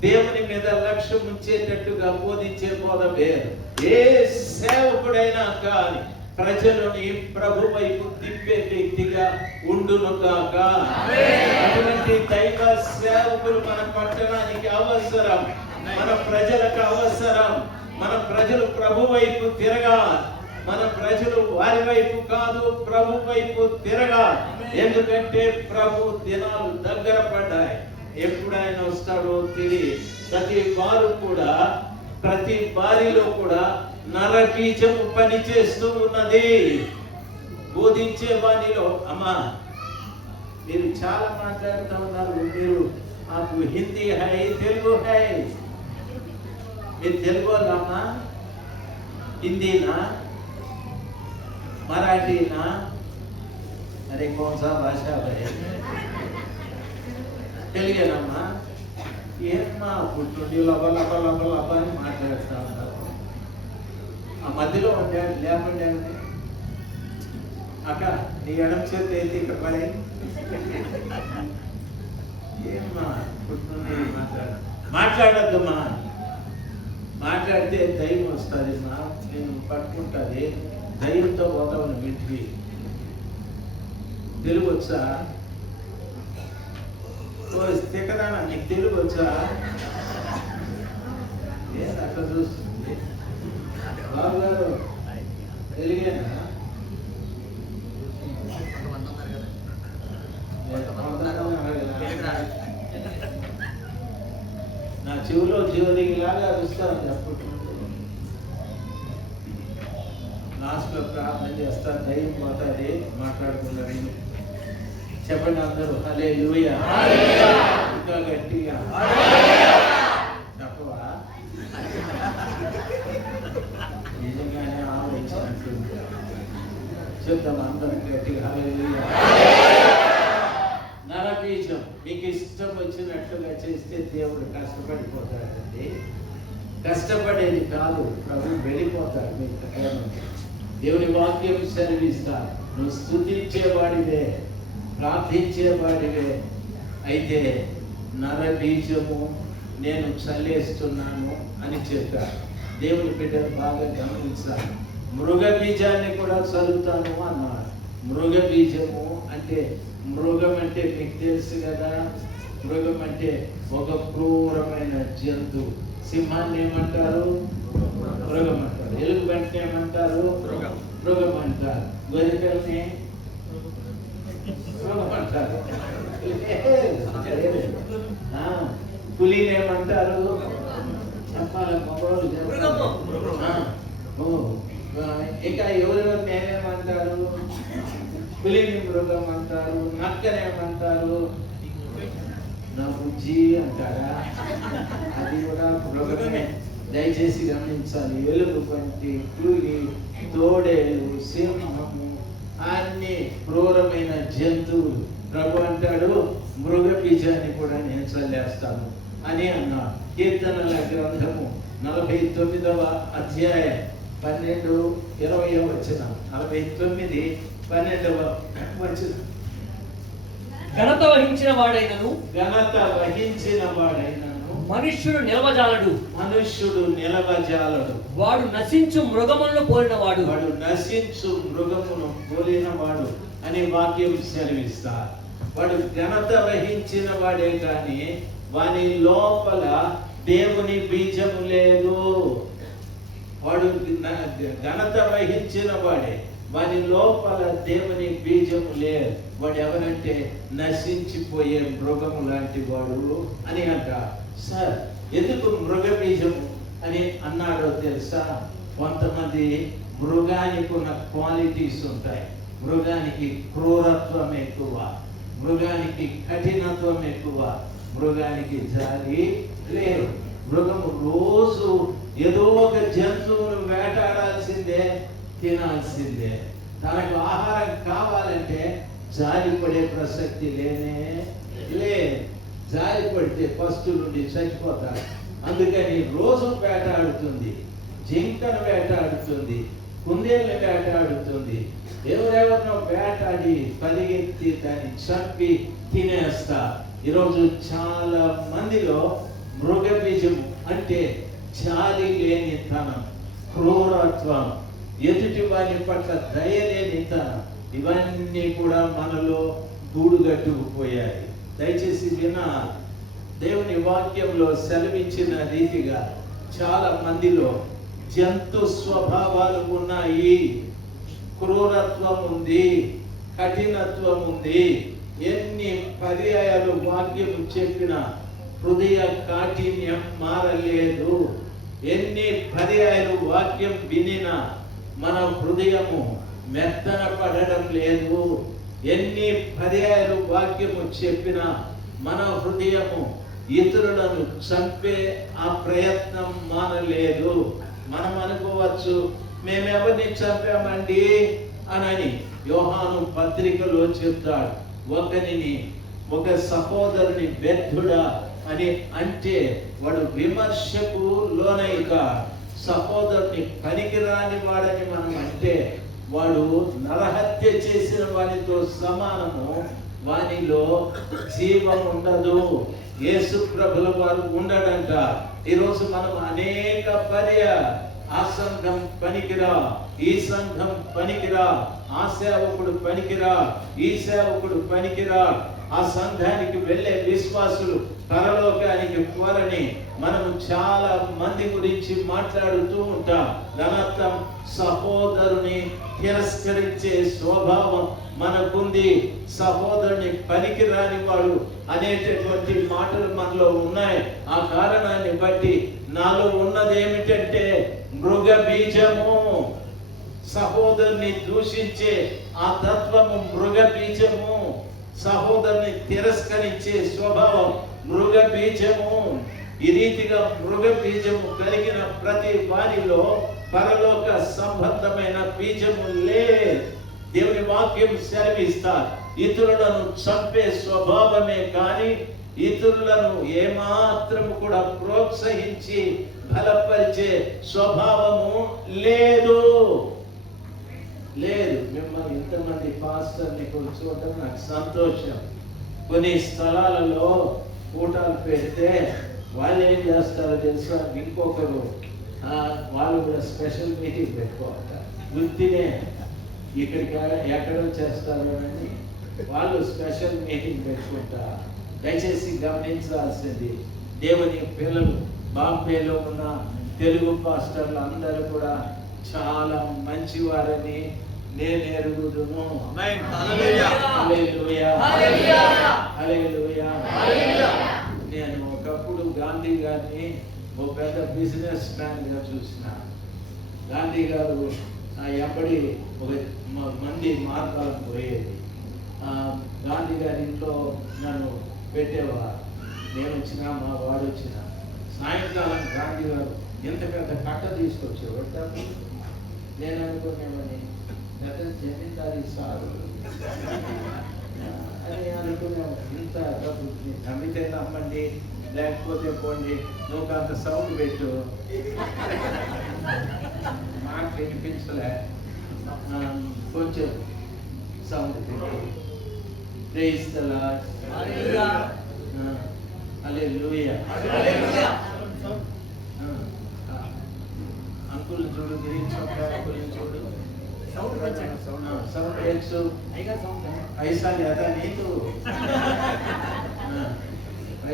దేవుని మీద లక్ష్యం ఉంచేటట్టుగా బోధించే బోధ వేరు. ఏ సేవకుడైనా కానీ ప్రజలని ప్రభు వైపు తిప్పే వ్యక్తిగా ఉండును గాక. అటువంటి దైవ సేవకులు మన పట్టణానికి అవసరం, మన ప్రజలకు అవసరం. మన ప్రజలు ప్రభు వైపు తిరగాలి. మన ప్రజలు వారి వైపు కాదు, ప్రభు వైపు తిరగాలి. ఎందుకంటే ప్రభు దినాలు దగ్గర పడ్డాయి. ఎప్పుడు ఆయన వస్తాడో తెలియదు. ప్రతి వారిలో కూడా నరబీజము పని చేస్తూ ఉన్నది. బోధించే వారిలో అమ్మా మీరు చాలా మాట్లాడుతూ ఉన్నారు. మీరు నాకు హిందీ హై, తెలుగు హై. మీరు తెలుగు వాళ్ళమ్మా, హిందీనా, మరాఠీనా, అరే కౌన్సా భాష తెలుగేనమ్మా? ఏమ్మా పుట్టుండి లబ లబ లబ లబ అని మాట్లాడుతూ ఉన్నారు. ఆ మధ్యలో ఉండాడు లేకుండా అక్క నీ ఎడం చేతి అయితే ఇక్కడ పడే ఏమ్మా పుట్టుండి మాట్లాడద్దమ్మా. మాట్లాడితే దయ్యం వస్తుంది మా, నేను పట్టుకుంటుంది, దయ్యంతో పోతావు నువ్వు ఇంటికి. తెలుగు వచ్చా? తిక్కదానా నీకు తెలుగు వచ్చా? ఏం అట్లా చూస్తుంది? బాబు గారు తెలుగేనా? నా చెవిలో జీవదిగిలాగా అరుస్తాను అప్పుడు. లాస్ట్లో ప్రార్థన చేస్తాను, దయ్యం పోతుంది, మాట్లాడుకున్నాను. చెప్పండి అందరూ హల్లెలూయా. ఇంకా గట్టిగా చెప్పవా? నిజంగానే ఆలోచించినట్టుంది. చెప్తాం అందరం గట్టిగా హల్లెలూయా. నరబీజం మీకు ఇష్టం వచ్చినట్లుగా చేస్తే దేవుడు కష్టపడిపోతాడండి. కష్టపడేది కాదు, ప్రభు వెళ్ళిపోతాడు మీకు. దేవుని వాక్యం సెలవిస్తాడు, నువ్వు స్తుతించేవాడివే, ప్రార్థించేవాడివే. అయితే నరబీజము నేను చల్లేస్తున్నాను అని చెప్పాడు. దేవుని బిడ్డలు బాగా గమనించాలి. మృగ బీజాన్ని కూడా చల్లుతాను అన్నాడు. మృగ బీజము అంటే, మృగం అంటే మీకు తెలుసు కదా, మృగం అంటే ఒక క్రూరమైన జంతువు. సింహాన్ని ఏమంటారు? మృగం అంటారు. ఎలుగు బంటిని ఏమంటారు? మృగం అంటారు. గొర్రెల్ని మృగం అంటారు. పులిని ఏమంటారు? చెప్పాలి మొగోళ్ళు. ఇంకా ఎవరెవరు నేనేమంటారు? పులిని మృగం అంటారు, నక్కనేమంటారు? నా బుజ్జి అంటారా? అది కూడా మృగమే. దయచేసి గమనించాలి. ఎలుగు బంటి, పులి, తోడేలు, సింహము అన్ని క్రూరమైన జంతువులు. ప్రభు అంటాడు మృగ బీజాన్ని కూడా నేను చల్లేస్తాను అని అన్నాడు. కీర్తనల గ్రంథము 49వ అధ్యాయం 12-20 వచనం. 49:12 వచనం. ఘనత వహించిన వాడైనను మనుష్యుడు నిలవజాలడు. వాడు నశించు మృగములను పోలినవాడు అని వాక్యం సెలవిస్తారు. వాడు ఘనత వహించిన వాడే కానీ వాని లోపల దేవుని బీజము లేదు. వాడు ఘనత వహించిన వాడే, వాని లోపల దేవుని బీజము లేదు. వాడు ఎవరంటే నశించిపోయే మృగము లాంటి వాడు అని అంట. సార్ ఎందుకు మృగ బీజము అని అన్నాడో తెలుసా? కొంతమంది మృగానికి ఉన్న క్వాలిటీస్ ఉంటాయి. మృగానికి క్రూరత్వం ఎక్కువ, మృగానికి కఠినత్వం ఎక్కువ, మృగానికి జాలి లేదు. మృగము రోజు ఏదో ఒక జంతువును వేటాడాల్సిందే, తినాల్సిందే. తనకు ఆహారం కావాలంటే జాలి పడే ప్రసక్తి లేనే లేదు. జాలి పడితే ఫస్ట్ నుండి చచ్చిపోతాడు. అందుకని రోజు వేటాడుతుంది, జింకను వేటాడుతుంది, కుందేళ్ళని వేటాడుతుంది. ఎవరెవరినో వేటాడి పరిగెత్తి దాన్ని చంపి తినేస్తా. ఈరోజు చాలా మందిలో మృగ బీజం అంటే జాలి లేనితనం, క్రూరత్వం, ఎదుటి వారి పట్ల దయ లేనితనం, ఇవన్నీ కూడా మనలో గూడుగట్టుకుపోయాయి. దయచేసి వినాలి. దేవుని వాక్యంలో సెలవిచ్చిన రీతిగా చాలా మందిలో జంతు స్వభావాలు ఉన్నాయి, క్రూరత్వం ఉంది, కఠినత్వం ఉంది. ఎన్ని పర్యాయాలు వాక్యం చెప్పినా హృదయ కాఠిన్యం మారలేదు. ఎన్ని పర్యాయాలు వాక్యం వినినా మన హృదయము మెత్తన పడడం లేదు. ఎన్ని పర్యాయాలు వాక్యము చెప్పినా మన హృదయము ఇతరులను చంపే ఆ ప్రయత్నం మానలేదు. మనం అనుకోవచ్చు, మేమెవరిని చంపామండి అని. యోహాను పత్రికలో చెప్తాడు, ఒక సహోదరుని వ్యర్థుడా అని అంటే వాడు విమర్శకు లోనైక. సహోదరుని పనికిరాని వాడని మనం అంటే వాడు నరహత్య చేసిన వానితో సమానము. వానిలో జీవం ఉండదు. యేసు ప్రభుల వారు ఉండడంట. ఈరోజు మనం అనేక ఆ సంఘం పనికిరా, ఈ సంఘం పనికిరా, ఆ సేవకుడు పనికిరా, ఈ సేవకుడు పనికిరా, ఆ సంఘానికి వెళ్ళే విశ్వాసులు పరలోకానికి పోరని మనము చాలా మంది గురించి మాట్లాడుతూ ఉంటాం. ఘనత్వం, సహోదరుని తిరస్కరించే స్వభావం మనకుంది. సహోదరుని పనికిరాని వాడు అనేటటువంటి మాటలు మనలో ఉన్నాయి. ఆ కారణాన్ని బట్టి నాలో ఉన్నది ఏమిటంటే మృగ బీజము. సహోదరుని దూషించే ఆ తత్వము మృగ బీజము. సహోదరుని తిరస్కరించే స్వభావం మృగ బీజము. ఈ రీతిగా మృగ బీజము కలిగిన ప్రతి వారిలో పరలోక సంబంధమైన బీజము లేదు. దేవుని వాక్యం సెలవిస్తారు, ఇతరులను చంపే స్వభావమే కానీ ఇతరులను ఏమాత్రం కూడా ప్రోత్సహించి బలపరిచే స్వభావము లేదు. మిమ్మల్ని ఇంతమంది పాస్టర్ని కూర్చోవడం నాకు సంతోషం. కొన్ని స్థలాలలో కూటాలు పెడితే వాళ్ళు ఏం చేస్తారో తెలుసా? ఇంకొకరు వాళ్ళు కూడా స్పెషల్ మీటింగ్ పెట్టుకోవాలి. వృత్తినే ఇక్కడికి ఎక్కడో చేస్తారు అని వాళ్ళు స్పెషల్ మీటింగ్ పెట్టుకుంటారు. దయచేసి గమనించాల్సింది, దేవుని పిల్లలు, బాంబేలో ఉన్న తెలుగు పాస్టర్లు అందరూ కూడా చాలా మంచివారని నేను ఎరుగుదును. నేను ఒకప్పుడు గాంధీ గారిని ఒక పెద్ద బిజినెస్ మ్యాన్ గా చూసిన. గాంధీ గారు ఎప్పటి ఒక మంది మార్గాలను పోయేది. గాంధీ గారి ఇంట్లో నన్ను పెట్టేవారు. నేను వచ్చినా మా వాడు వచ్చినా సాయంకాలం గాంధీ గారు ఎంత పెద్ద కట్ట తీసుకొచ్చేవాడు. నేను అనుకునేవాడిని, పెద్ద జమీందారీ సారు అని అనుకునేవాడు. ఇంత డబ్బు నమ్మితే నమ్మండి, లేకపోతే పోండి, నువ్వు అంత సౌండ్ పెట్టు. నాకు వినిపించలే, కొంచెం సౌండ్ పెట్టు. Praise the lord. Hallelujah. Uncle చూడు, గ్రీన్ చొక్కా అంకుల్ చూడు. సౌండ్ పెంచండి. साउंड 100 అయ్యగారు సౌండ్ పెంచండి. ऐसा लेता नहीं तो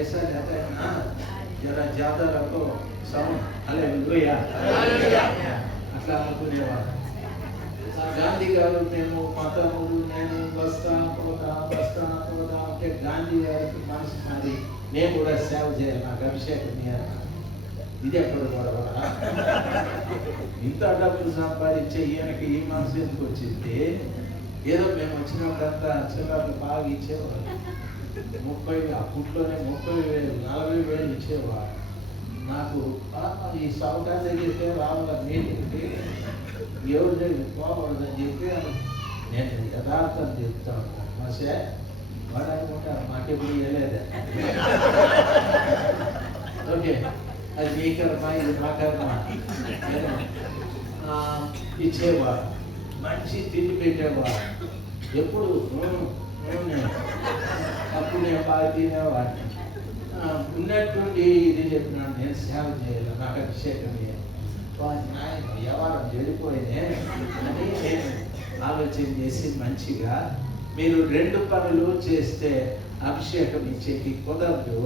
ऐसा लेता है ना, जरा ज्यादा रखो साउंड. हालेलुया అట్లా అనుకునేవాడు. గాంధీ గారు మేము మతములు నేను బస్తా పోదా అంటే గాంధీ గారికి మనసు మారి నేను కూడా సేవ చేయాలి, నాకు అభిషేకం చేయాలి. ఇది ఎక్కడ గొడవ? ఇంత డబ్బులు సంపాదించే ఈయనకి ఈ మనసు ఎందుకు వచ్చింది? ఏదో మేము వచ్చినప్పుడంతా చిల్లర్లు బాగా ఇచ్చేవారు. 30 అప్పట్లోనే 30,000 40,000 ఇచ్చేవారు. నాకు ఈ సౌకర్యం దగ్గరికి రావాలి మీటింగ్కి ఎవరు దగ్గర పోకూడదని చెప్పి నేను యథార్థం చెప్తా ఉంటాను. మాసే వాడు అనుకుంటారు మాకెప్పుడు ఇవ్వలేదే. ఓకే, అది మీ కర్మ, ఇది మా కర్మ. ఇచ్చేవాడు, మంచి తిండి పెట్టేవాడు. ఎప్పుడు నూనె అప్పుడు నేను బాగా తినేవాడిని. ఉన్నట్టుండి ఇది చెప్పినాను, నేను సేవ చేయాలి, నాకు అభిషేకం చేయాలి. నాయన వ్యవహారం చెడిపోయినే అని నేను ఆలోచన చేసి మంచిగా మీరు 2 పనులు చేస్తే అభిషేకం ఇచ్చేకి కుదరదు,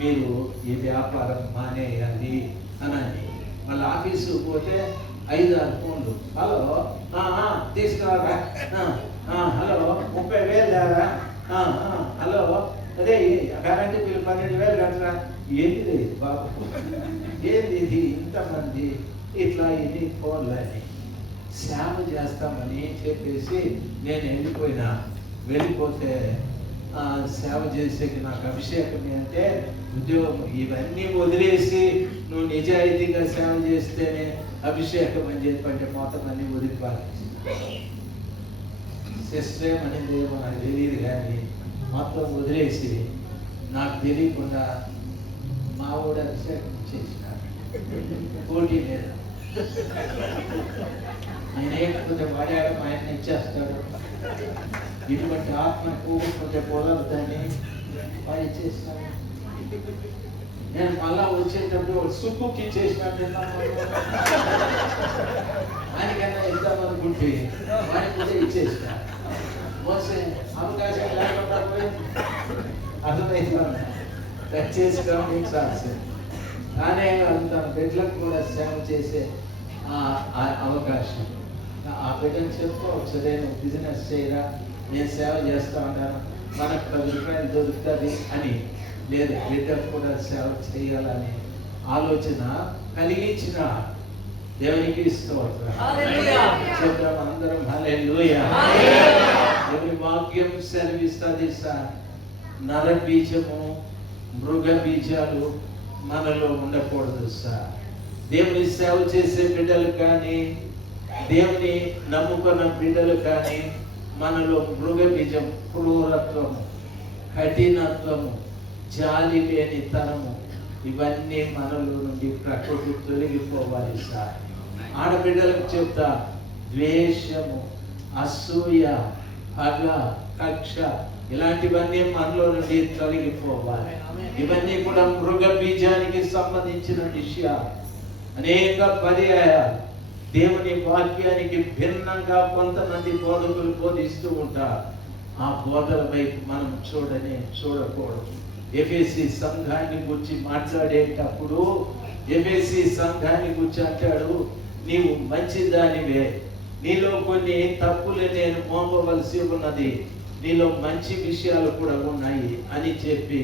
మీరు ఈ వ్యాపారం మానేయాలి అని. మళ్ళీ ఆఫీసు పోతే 5-6 ఫోన్లు. హలో తీసుకురారా, హలో 30,000 లేరా, హలో అదే కరెంటు బిల్లు 12,000 కట్టరా. ఏంటిది బాబు, ఏంది ఇది ఇంతమంది ఇట్లా ఇన్ని ఫోన్లని సేవ చేస్తామని చెప్పేసి నేను వెళ్ళిపోతే సేవ చేసేకి నాకు అభిషేకం అంటే ఉద్యోగం. ఇవన్నీ వదిలేసి నువ్వు నిజాయితీగా సేవ చేస్తేనే అభిషేకం అని చెప్పంటే మొత్తం అన్ని వదిలిపాలి. సిస్టమ్ అనేది ఏమో నాకు తెలియదు కానీ మొత్తం వదిలేసి నాకు తెలియకుండా మా ఊడ అభిషేకం చేసినాడు పోటీ మీద. నేనేకపోతే వాడాడు, మా ఆయన ఇచ్చేస్తాడు. ఇటువంటి ఆత్మ పోగొట్టుకుంటే పోలవుతాని వాడు ఇచ్చేస్తాడు. నేను మళ్ళా వచ్చేటప్పుడు సుక్కుకి ఇచ్చేసినాడు. ఆయనకన్నా ఇద్దామనుకుంటే వాడికి కూడా ఇచ్చేసినాడు. మోసే అవకాశం లేకుండా పోయింది. అర్థమైంది, చేసుకోవడం సాధ్యం. కానీ తన బిడ్డలకు కూడా సేవ చేసే అవకాశం. ఆ బిడ్డను చెప్పుకోవచ్చు, నేను బిజినెస్ చేయరా, నేను సేవ చేస్తూ ఉంటాను, మనకు 10 రూపాయలు దొరుకుతుంది అని. లేదు, బిడ్డకు కూడా సేవ చేయాలని ఆలోచన కలిగించిన దేవునికి స్తోత్రం. చెప్తాం అందరం హల్లెలూయా. దేవుని వాక్యం సెలవిస్తుంది సార్, నర బీజము మృగ బీజాలు మనలో ఉండకూడదు సార్. దేవుని సేవ చేసే బిడ్డలు కానీ, దేవుని నమ్ముకున్న బిడ్డలు కానీ మనలో మృగ బీజం, క్రూరత్వము, కఠినత్వము, జాలి లేని తనము, ఇవన్నీ మనలో నుండి ప్రకృతి తొలగిపోవాలి సార్. ఆడబిడ్డలకు చెప్తా, ద్వేషము, అసూయ, పగ, కక్ష, ఇలాంటివన్నీ మనలో నుండి తొలగిపోవాలి. ఇవన్నీ కూడా మృగ బీజానికి సంబంధించిన విషయాలు. అనేక పర్యాయాలు దేవుని వాక్యానికి భిన్నంగా కొంతమంది బోధకులు బోధిస్తూ ఉంటారు. ఆ బోధల వైపు మనం చూడకూడదు. ఎఫెసీ సంఘాన్ని గురించి మాట్లాడేటప్పుడు ఎఫెసీ సంఘాన్ని గురించి అంటాడు, నీవు మంచిదానివే, నీలో కొన్ని తప్పులు నేను మోపవలసి ఉన్నది, నీలో మంచి విషయాలు కూడా ఉన్నాయి అని చెప్పి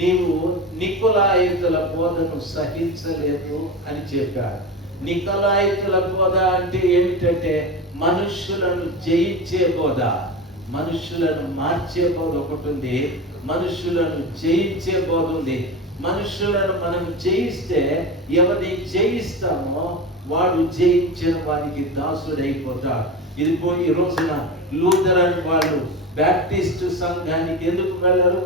నీవు నికోలాయితుల బోధను సహించలేదు అని చెప్పాడు. నికోలాయితుల బోధ అంటే ఏమిటంటే మనుష్యులను జయించే బోధ, మనుష్యులను మార్చే బోధ ఒకటి ఉంది, మనుష్యులను జయించే బోధ ఉంది. మనుష్యులను మనం జయిస్తే ఎవరిని జయిస్తామో వాడు జయించిన వారికి దాసుడైపోతాడు. ఇది పోయి ఈ రోజున లూథరన్ వాళ్ళు బ్యాప్టిస్ట్ సంఘానికి ఎందుకు వెళ్ళరు?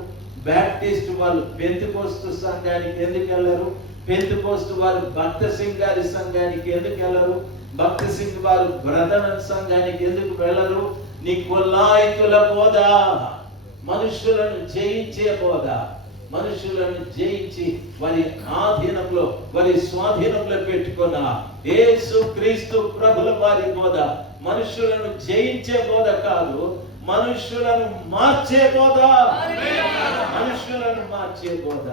బ్యాప్టిస్ట్ వాళ్ళు పెంతెకోస్తు సంఘానికి ఎందుకు వెళ్ళరు? పెంతెకోస్తు వారు భక్త సింగ్ గారి సంఘానికి ఎందుకు వెళ్ళరు? భక్త సింగ్ వారు బ్రదరన్ సంఘానికి ఎందుకు వెళ్ళరు? నికోలాయితుల బోధ, మనుషులను జయించే బోధ, మనుషులను జయించి వారి ఆధీనంలో వారి స్వాధీనంలో పెట్టుకున్న యేసు క్రీస్తు ప్రభుల వారి బోధ మనుషులను జయించే బోధ కాదు, మనుషులను మార్చే బోధ. మనుషులను మార్చే బోధ.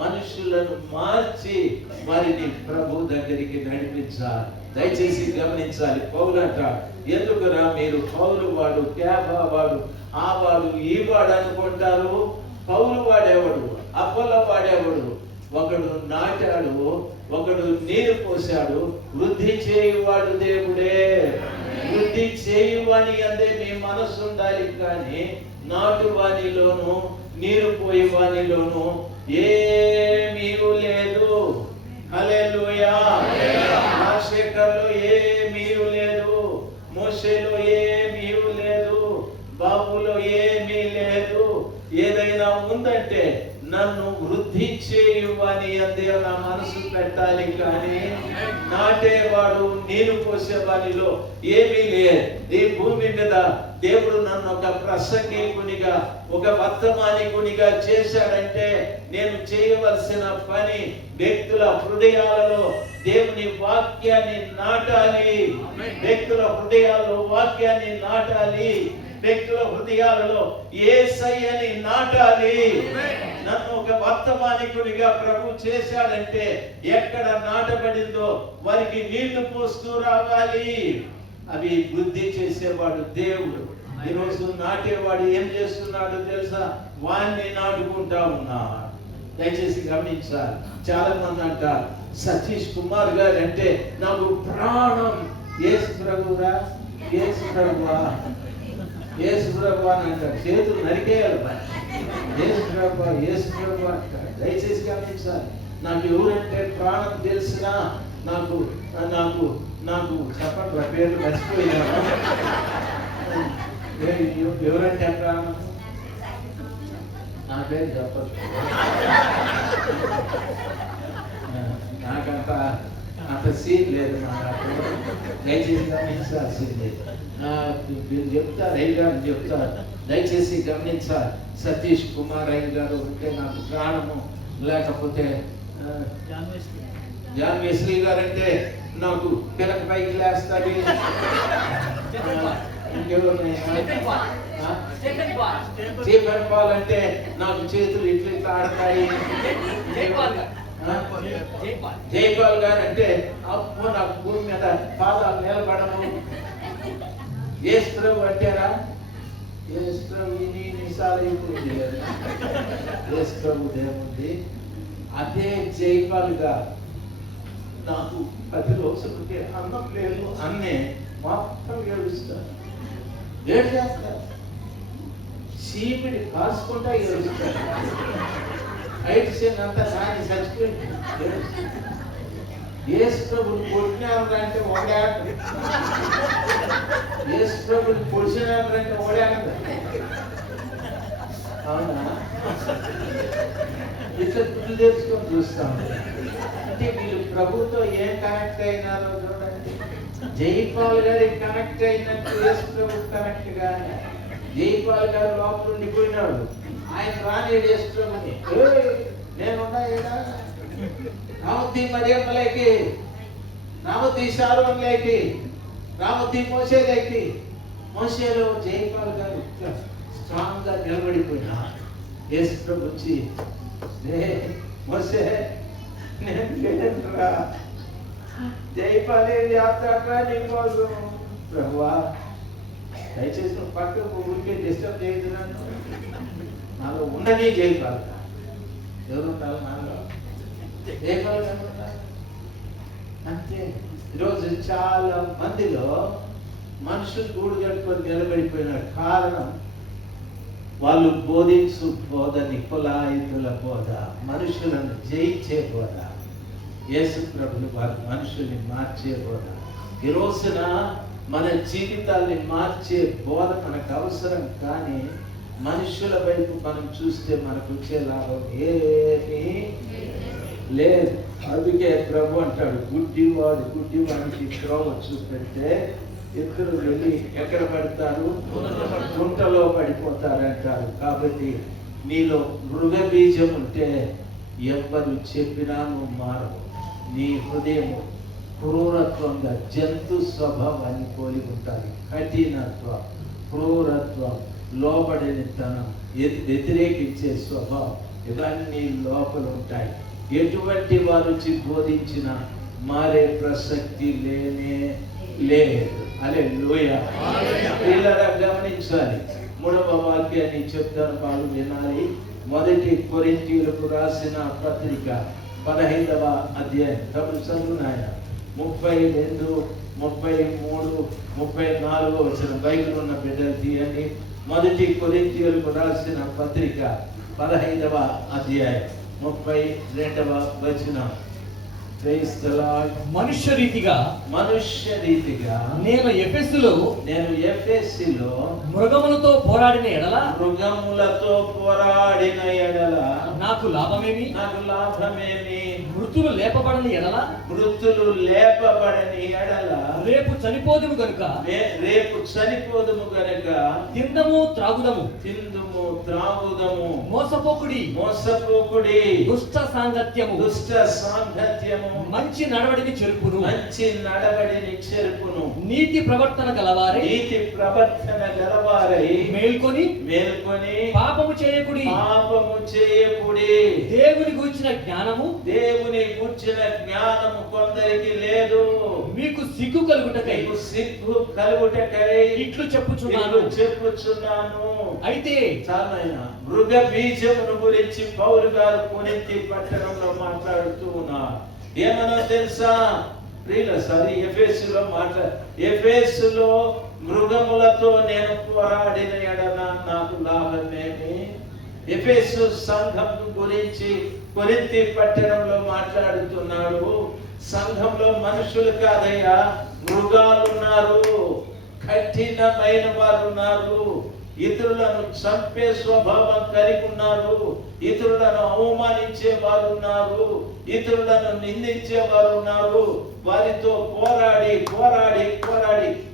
మనుషులను మార్చి వారిని ప్రభు దగ్గరికి నడిపించాలి. దయచేసి గమనించాలి. పౌలు అంటాడు, ఎందుకురా మీరు పౌలు వాడు, క్యాబా వాడు, ఆ వాడు, ఈ వాడు అనుకుంటారు. పౌలు వాడేవాడు, అపోల వాడేవాడు. ఒకడు నాటాడు, ఒకడు నీరు పోశాడు. వృద్ధి చేయువాడు దేవుడే. వృద్ధి చేయువాని అందే మీ మనసు ఉండాలి, కానీ నాటు వానిలోను నీరు పోయి వానిలోను ఏమీ లేదు. హల్లెలూయా. రాజశేఖర్లో ఏమీ లేదు, మోషేలో ఏమీ లేదు, బాబులో ఏమీ లేదు. ఏదైనా ఉందంటే నన్ను వృద్ధి చేయువని అందే నా మనసు పెట్టాలి, కానీ నాటేవాడు నీరు పోసేవాడిలో ఏమీ లేదు. ఈ భూమి మీద దేవుడు నన్ను ఒక ప్రసంగికునిగా, ఒక వర్తమానికునిగా చేశాడంటే నేను చేయవలసిన పని వ్యక్తుల హృదయాలలో దేవుని వాక్యాన్ని నాటాలి. వ్యక్తుల హృదయాల్లో వాక్యాన్ని నాటాలి. వ్యక్తుల హృదయాలలో యేసయ్యని నాటాలి. నన్ను ఒక వర్తమానికునిగా ప్రభు చేశాడంటే ఎక్కడ నాటబడిందో వారికి నీళ్లు పోస్తూ రావాలి. అవి వృద్ధి చేసేవాడు దేవుడు. ఈరోజు నాటేవాడు ఏం చేస్తున్నాడు తెలుసా? వాణ్ణి నాటుకుంటా ఉన్నాడు. దయచేసి గమనించాలి. చాలా మంది అంటారు, సతీష్ కుమార్ గారు అంటే నాకు ప్రాణం. యేసు ప్రభురా, యేసు ప్రభువా, యేసు ప్రభు అని అంటారు. చేతులు నరికేయాలి. యేసు ప్రభు, యేసు ప్రభు అంటారు. దయచేసి గమనించాలి. నాకు ఎవరంటే ప్రాణం తెలిసినా నాకు నాకు నాకు చెప్పండి, పేరు మర్చిపోయినా. ఎవరంటే ప్రాణం? నా పేరు చెప్పదు. నాకంత సీన్ లేదు. దయచేసి గమనించాల్సిందే. మీరు చెప్తారు, అయ్య గారు చెప్తారు. దయచేసి గమనించాలి. సతీష్ కుమార్ అయ్య గారు ఉంటే నాకు ప్రాణము. లేకపోతే జాన్ వెస్లీ గారు అంటే నాకు పిలక పైకి లేస్తుంది. స్టీఫెన్ పాల్ అంటే నాకు చేతులు ఇట్లా ఆడతాయి. జైపాల్ గారు అంటే అప్పు నాకు భూమి మీద పాదాలు నిలబడము. యేసు ప్రభు అంటారా? యేసు ప్రభు ఇన్నిసార్లు అయిపోయింది. యేసు ప్రభు దేవుంది. అదే జైపాల్ గారు నాకు 10 రోజులకి అన్నం లేదు అన్నే మొత్తం ఏడుస్తారు. ఏడు చేస్తారు. చీపిడి కాసుకుంటా ఏడుస్తారు. ఐటిసేనంతా నాని చచ్చిపోయింది. యేసు ప్రభుని కొట్టినారంటే ఒకడే ఆట. యేసు ప్రభుని పొడిచినారంటే ఒకడే ఆట. అవునా? ఇట్లా గుర్తు తెచ్చుకొని చూస్తాము. అంటే వీళ్ళు ప్రభుతో ఏం కనెక్ట్ అయినారో చూడండి. జైపాల్ గారికి కనెక్ట్ అయినట్టు యేసు ప్రభు కనెక్ట్ గానే. జైపాల్ గారు లోపల ఉండిపోయినాడు. ఆయన రానేడు యేసు ప్రభుని. నేనున్నా రామతి మరియమ్మలేకి, రామతి షారోన్లేకి, రామతి మోసేలేకి. మోసేలో జైపాల్ గారు స్ట్రాంగ్ గా నిలబడిపోయినా యేసు ప్రభు వచ్చి, మోసే నేను లేనురా, జైపాలే చేస్తాడ్రా నీకోసం. ప్రభువా దయచేసి పక్కకు ఊరికే డిస్టర్బ్ చేయదు. నాలో ఉన్నది జైపాల్. ఎవరుంటారు నాలో? జైపాల్ అంతే. ఈరోజు చాలా మందిలో మనుషులు గూడు కట్టుకొని నిలబడిపోయినారు. కారణం వాళ్ళు బోధించు బోధ నికులాయితుల బోధ, మనుషులను జయించే బోధ. యేసు ప్రభుని వారు మనుషుల్ని మార్చే బోధ. ఈ రోజున మన జీవితాన్ని మార్చే బోధ మనకు అవసరం, కానీ మనుషుల వైపు మనం చూస్తే మనకు వచ్చే లాభం ఏమీ లేదు. అందుకే ప్రభు అంటాడు, గుడ్డివాడికి త్రోవ చూపెడితే ఇద్దరు వెళ్ళి ఎక్కడ పడతారు? గుంటలో పడిపోతారంటారు. కాబట్టి నీలో మృగ బీజం ఉంటే ఎవ్వరు చెప్పినా నువ్వు మారవు. నీ హృదయం క్రూరత్వంగా జంతు స్వభావాన్ని పోలి ఉంటాయి. కఠినత్వం, క్రూరత్వం, లోబడినతనం, వ్యతిరేకించే స్వభావం, ఇవన్నీ లోపల ఉంటాయి. ఎటువంటి వారు బోధించిన మారే ప్రసక్తి లేనే లేదు. హల్లెలూయా. పిల్లరా గమనించాలి. 3వ వాక్యాన్ని చెప్తాను, వాళ్ళు వినాలి. 1 కొరింథీయులకు రాసిన పత్రిక 15వ అధ్యాయం. కాబట్టి చదువు నాయన. 32, 33, 34 వచ్చిన బైబిల్ ఉన్న బిడ్డలు తీయండి. 1 కొరింథీయులకు రాసిన పత్రిక 15వ అధ్యాయం 32వ వచనం. Praise the lord. మనుష్య రీతిగా నేను ఎఫెసులో మృగములతో పోరాడిన ఎడల నాకు లాభమేమి? మృతులు లేపబడని ఎడల రేపు చనిపోదుము గనుక తిందము త్రాగుదము మోసపోకుడి దుష్ట సాంగత్యము మంచి నడవడిని చెరుపును నీతి ప్రవర్తన గలవారై మేల్కొని పాపము చేయకుడి దేవుని గూర్చిన జ్ఞానము కొందరికి లేదు. మీకు సిగ్గు కలుగుటకై ఇట్లు చెప్పుచున్నాను. అయితే చాలా మృగ బీజమును గురించి పౌలు గారు కొరింథీ పట్టణంలో మాట్లాడుతూ ఉన్నారు. ఏమన్నా తెలుసా ప్రియుల? ఎఫెసులో మృగములతో నేను పోరాడిన ఎడల నాకు లాభమేమి? ఎఫెసు సంఘం గురించి కొరింథీ పట్టణంలో మాట్లాడుతున్నాడు. సంఘంలో మనుషులు కాదయ్యా, మృగాలు ఉన్నారు, కఠినమైన వారు ఉన్నారు, ఇతరులను చంపే స్వభావం కలిగి ఉన్నారు, ఇతరులను అవమానించే వారు ఉన్నారు, ఇతరులను నిందించే వారు ఉన్నారు. వారితో పోరాడి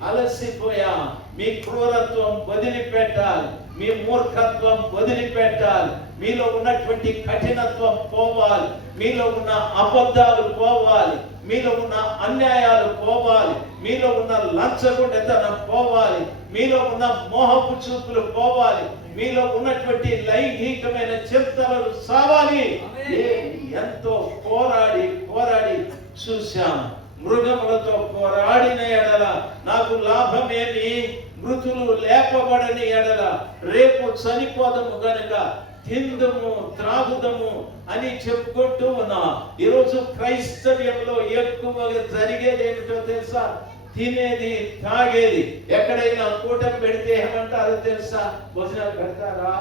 అలసిపోయా. మీ క్రూరత్వం వదిలిపెట్టాలి, మీ మూర్ఖత్వం వదిలిపెట్టాలి, మీలో ఉన్నటువంటి కఠినత్వం పోవాలి, మీలో ఉన్న అబద్ధాలు పోవాలి, మీలో ఉన్న అన్యాయాలు పోవాలి, మీలో ఉన్న లంచగొండితనం పోవాలి, మీలో ఉన్న మోహపు చూపులు పోవాలి, మీలో ఉన్నటువంటి లైంగికమైన చింతనలు సావాలి. ఎంతో పోరాడి చూశాం. మృగములతో పోరాడిన ఎడల నాకు లాభమేమి? మృతులు లేపబడని ఎడల రేపు చనిపోదము గనుక తిందుము త్రాగుదము అని చెప్పుకుంటూ ఉన్నా. ఈరోజు క్రైస్తవ్యంలో ఎక్కువగా జరిగేది ఏమిటో తెలుసా? తినేది తాగేది. ఎక్కడైనా కూటమి పెడితే ఏమంటారో తెలుసా? భోజనాలు పెడతారా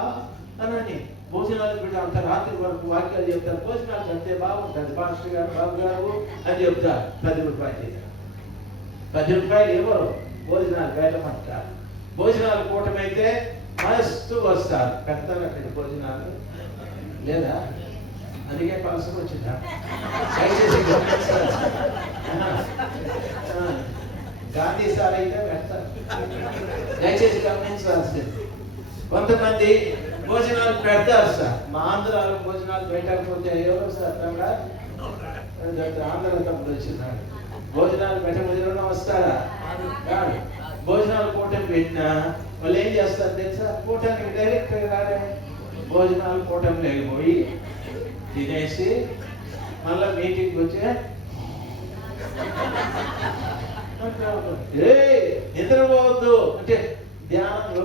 అని. భోజనాలు పెట్టి అంత రాత్రి వరకు వాక్యాలు చెప్తారు. భోజనాలు పెడితే బాగుంటుంది పాస్టర్ గారు, బాబు గారు అని చెప్తారు. 10 రూపాయలు 10 రూపాయలు ఎవరు భోజనాలు పెట్టమంటారు. భోజనాలు కూటమైతే మస్తు వస్తారు. పెడతారు అక్కడ భోజనాలు లేదా? అందుకే పలసకు వచ్చిందా? గాంధీ సార్ అయితే పెడతారు. దయచేసి గమనించాల్సింది. కొంతమంది భోజనాలు పెడతారు సార్. మా ఆంధ్రాలో భోజనాలు పెట్టకపోతే ఎవరు సార్? ఆంధ్ర తమ్ముడు వచ్చినాడు. భోజనాలు పెట్టకపోతే వస్తారా? భోజనాలు కూటమి పెట్టినా వాళ్ళు ఏం చేస్తారు తెలుసా? కూటానికి డైరెక్ట్ రాడే. భోజనాలు కూటమి లేకపోయి తినేసి మళ్ళా మీటింగ్ వచ్చి నిద్రపోవద్దు అంటే ధ్యానంలో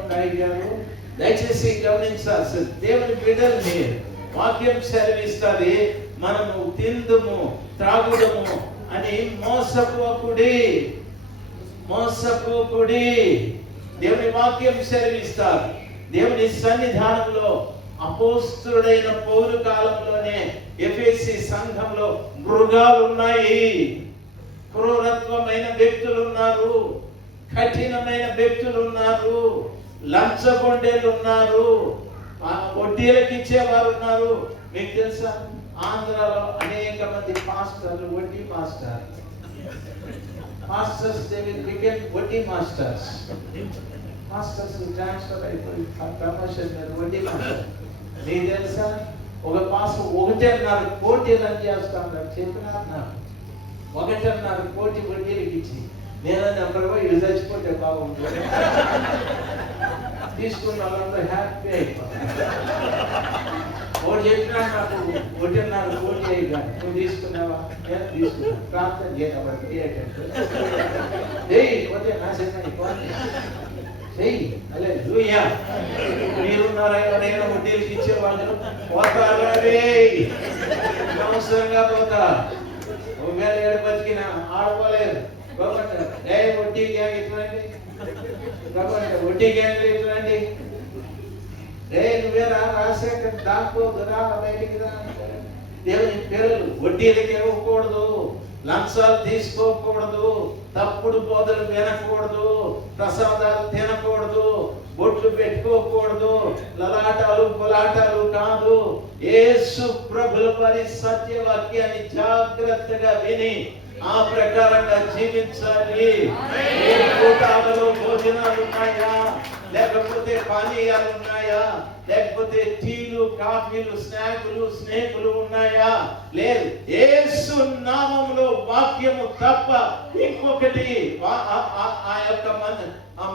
ఉన్నాయి గారు. దయచేసి గమనించాల్సి దేవుని బిడ్డల్ని వాక్యం సెలవిస్తుంది. మనము తిందుము త్రాగుదము అని మోసపోకుడి. దేవుని వాక్యం సెలవిస్తారు. దేవుని సన్నిధానంలో అపోస్తుడైన పౌలు కాలంలోనే ఎఫెసీ సంఘంలో మృగాలు ఉన్నాయి, క్రూరత్వమైన వ్యక్తులు ఉన్నారు, కఠినమైన వ్యక్తులు ఉన్నారు, లంచగొండేలు ఉన్నారు, వడ్డీలకు ఇచ్చేవారు ఉన్నారు. మీకు తెలుసా? ఆంధ్రాలో అనేక మంది పాస్టర్లు వడ్డీ మాస్టర్స్ వడ్డీ మాస్టర్స్ ట్రాన్స్ఫర్ అయిపోయి ప్రమోషన్ మీద వడ్డీ మాస్టర్. మీకు తెలుసా? ఒక మాసం 1.5 కోటి రన్ చేస్తాం చెప్పినారు నాకు. 1.5 కోటి వడ్డీలకి ఇచ్చి నేను నెంబర్ ఇది చచ్చిపోతే బాగుంటుంది. తీసుకున్న వాళ్ళంతా హ్యాపీ అయిపోతారు. ఒకటి చెప్పినా నాకు 1.5 కోటి అయ్యగా నువ్వు తీసుకున్నావా? నేను తీసుకున్నాను. ప్రార్థన చేయబట్టి పోతే నా చెయ్యి అలే లూయా. మీరున్నారా ఎవరైనా వడ్డీలకి ఇచ్చేవాళ్ళు? పోతారే, అవసరంగా పోతా. ఒకవేళ ఏడు బతికినా ఆడుకోలేదు. వడ్డీ గ్యాంగ్ ఇట్లాంటి వడ్డీ గ్యాంగ్ ఇట్లాంటి నువ్వేరా రాజశేఖర్ దాక్కోదురా బయటికి రా. దేవుని పిల్లలు వడ్డీలకి ఇవ్వకూడదు, లంచాలు తీసుకోకూడదు, తప్పుడు బోధలు వినకూడదు, ప్రసాదాలు తినకూడదు, బొట్లు పెట్టుకోకూడదు, లలాటాలు పొలాటాలు కాదు. యేసు ప్రభుల వారి సత్యవాక్యాన్ని జాగ్రత్తగా విని ఆ ప్రకారంగా జీవించాలి. కూటాలలో భోజనాలు ఉన్నాయా, లేకపోతే పానీయాలు ఉన్నాయా, లేకపోతే టీలు కాఫీలు స్నాక్లు స్నేహితులు ఉన్నాయా? లేదు. యేసు నామములో వాక్యము తప్ప ఇంకొకటి ఆ యొక్క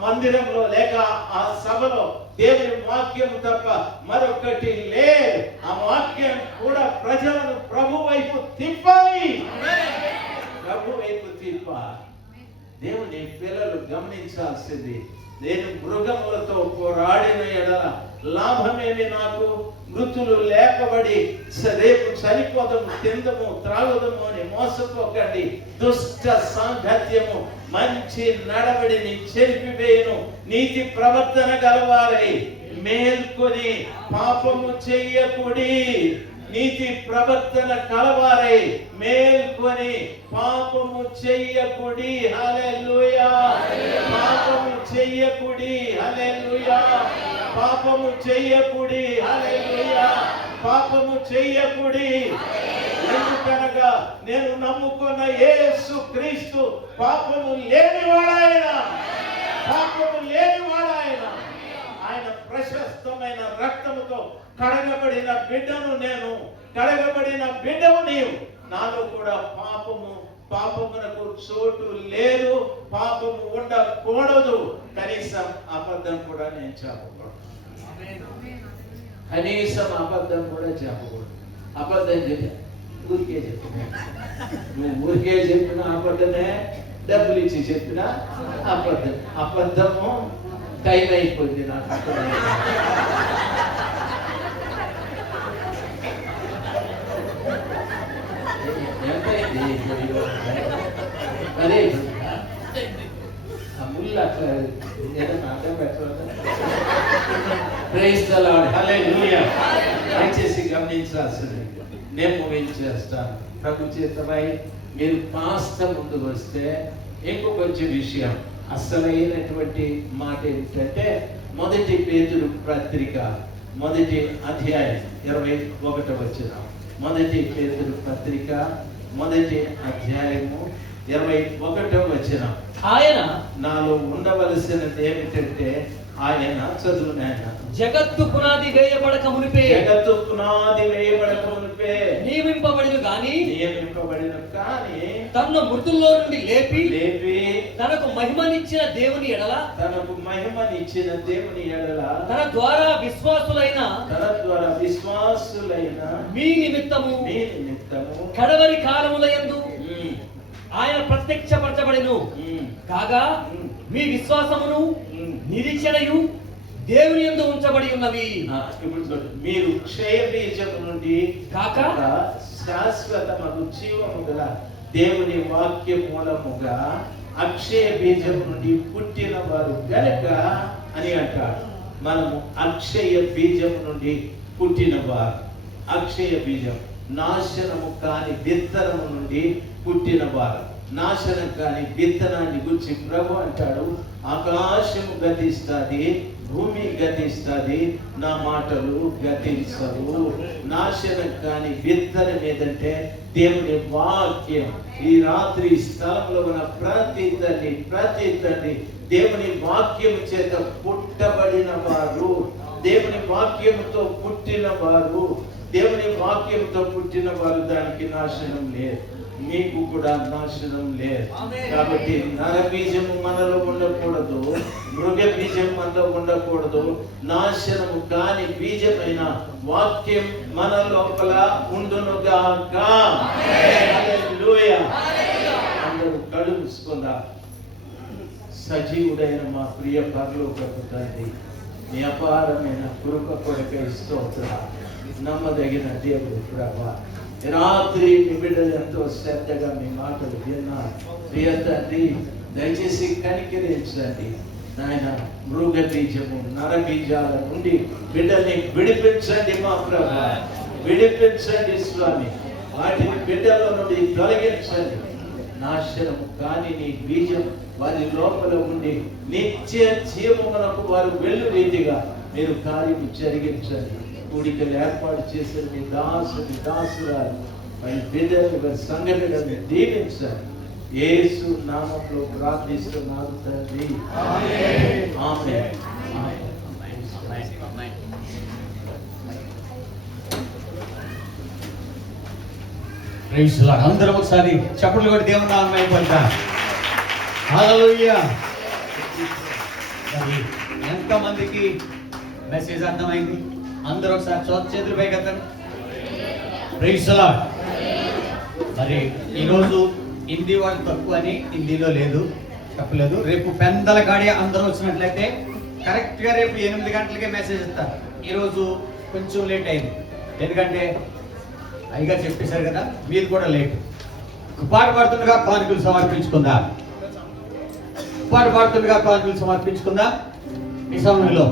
మందిరంలో లేక ఆ సభలో దేవుని వాక్యము తప్ప మరొకటి లేదు. ఆ వాక్యం కూడా ప్రజలను ప్రభు వైపు తిప్పాలి. ప్రభు వైపు తిప్పాలి. దేవుని పిల్లలు గమనించాల్సింది, నేను మృగములతో పోరాడిన ఎడల లాభమేమి నాకు? మృతులు లేపబడి రేపు చనిపోదము, తిందము, త్రాగుదము అని మోసపోకండి. దుష్ట సాంగత్యము మంచి నడవడిని చెరిపివేయును. నీతి ప్రవర్తన గలవారై మేల్కొని పాపము చెయ్యకుడి. నీతి ప్రవర్తన కలవారై మేల్కొని పాపము చెయ్యకుడి. హల్లెలూయా. పాపము చెయ్యకుడి. హల్లెలూయా. పాపము చెయ్యకుడి. హల్లెలూయా. పాపము చెయ్యకుడి. ఎందుకనగా నేను నమ్ముకున్న యేసు క్రీస్తు పాపము లేనివాడాయన. పాపము లేనివాడాయన. ఆయన ప్రశస్తమైన రక్తముతో కడగబడిన బిడ్డను నేను, కడగబడిన బిడ్డవు నీవు. నాలో కూడా పాపమునకు చోటు లేదు, పాపము ఉండకూడదు. కనీసం అబద్ధం కూడా నేను చెప్పకూడదు. కనీసం అబద్ధం కూడా చెప్పకూడదు. అబద్ధం చెప్పి ఊరికే చెప్పిన, నువ్వు ఊరికే చెప్పిన అబద్ధమే, డబ్బులు ఇచ్చి చెప్పిన అబద్ధం. అబద్ధము టైం అయిపోయింది నాకు. అదే ఆ ముళ్ళు అట్లా ఏదైనా అర్థం పెట్టాలి. Praise the lord. హల్లెలూయా. దయచేసి గమనించాల్సింది, నేను ముగించేస్తాను. ప్రభు చేతమై మీరు కాస్త ముందుకు వస్తే ఇంకో కొంచెం విషయం, అసలైనటువంటి మాట ఏమిటంటే మొదటి పేతురు పత్రిక 1వ అధ్యాయం 21వ వచనం. మొదటి పేతురు పత్రిక 1వ అధ్యాయము 21వ వచనం. ఆయన నాలో ఉండవలసినది ఏమిటంటే, ఆయన చదువు నాయన. జగత్తు పునాది వేయబడక మునిపే, జగత్తు పునాది వేయబడక మునిపే నియమింపబడిన కానీ తన్ను మృతుల్లో నుండి లేపి తనకు మహిమనిచ్చిన దేవుని ఎడల తన ద్వారా విశ్వాసులైన మీ నిమిత్తము కడవరి కాలములయందు ఆయన ప్రత్యక్షపరచబడెను. కాగా మీ విశ్వాసమును నిరీక్షణయు దేవుని యందు ఉంచబడి ఉన్నవి. ఇప్పుడు మీరు క్షయ బీజము నుండి కాక శాశ్వతమగు జీవము గల దేవుని వాక్య మూలముగా అక్షయ బీజము నుండి పుట్టిన వారు గనక అని అంటారు. మనము అక్షయ బీజము నుండి పుట్టిన వారు. అక్షయ బీజం నాశనము కాని విత్తనము నుండి పుట్టిన వారు. నాశనం కాని విత్తనాన్ని గురించి ప్రభు అంటాడు, ఆకాశము గతిస్తుంది, భూమి గతిస్తుంది, నా మాటలు గతించవు. నాశనం కాని విత్తనం ఏదంటే దేవుని వాక్యం. ఈ రాత్రి స్థలంలో ఉన్న ప్రతి తల్లి దేవుని వాక్యము చేత పుట్టబడిన వారు, దేవుని వాక్యముతో పుట్టిన వారు, దేవుని వాక్యంతో పుట్టిన వారు దానికి నాశనం లేదు, మీకు కూడా నాశనం లేదు. కాబట్టి నర బీజము మనలో ఉండకూడదు, మృగ బీజం మనలో ఉండకూడదు. నాశనము కాని బీజమైన వాక్యం మన లోపల ఉండునుగాక. హల్లెలూయా. అందరూ కళ్ళు మూసుకుందాం. సజీవుడైన మా ప్రియ పరలోకపు తండ్రి, మీ అపారమైన కృప కొరకై స్తోత్రాలు. నమ్మదగిన దేవుడు ప్రభువా, రాత్రి మీ బిడ్డలు ఎంతో శ్రద్ధగా మీ మాటలు విన్నారు. ప్రియ తండ్రి, దయచేసి కనికరించండి నాయన. మృగ బీజము నర బీజాల నుండి బిడ్డల్ని విడిపించండి మా ప్రభువా, విడిపించండి స్వామి. వాటిని బిడ్డల నుండి తొలగించండి. నాశనము కాని నీ బీజం వారి లోపల ఉండి నిత్య జీవమునకు వారు వెళ్ళు రీతిగా మీరు కార్యము జరిగించండి. కూడికలు ఏర్పాటు చేసిన మీ దాసురాలు వారి బిడ్డలు వారి సంఘ బిడ్డల్ని దీవించండి. యేసు నామములో ప్రార్థిస్తున్నాను తండ్రి. ఆమేన్. ఆమేన్. Praise Lord. అందరం ఒకసారి చప్పట్లు కొట్టి దేవుని నామమున పలుకుదాం. హల్లెలూయా. మరి ఎంతమందికి మెసేజ్ అర్థమైంది? అందరూ ఒకసారి చేతులు పైకి ఎత్తండి. Praise lord. మరి ఈరోజు హిందీ వాళ్ళు తక్కువ అని హిందీలో లేదు, చెప్పలేదు. రేపు పెందల కాడి అందరూ వచ్చినట్లయితే కరెక్ట్గా రేపు 8 గంటలకే మెసేజ్ ఇస్తారు. ఈరోజు కొంచెం లేట్ అయింది, ఎందుకంటే అయ్యగా చెప్పేశారు కదా, మీరు కూడా లేట్. పాట పాడుతుండగా కానుకలు సమర్పించుకుందా, పాట పాడుతుండగా కానుకలు సమర్పించుకుందా ఈ సమయంలో.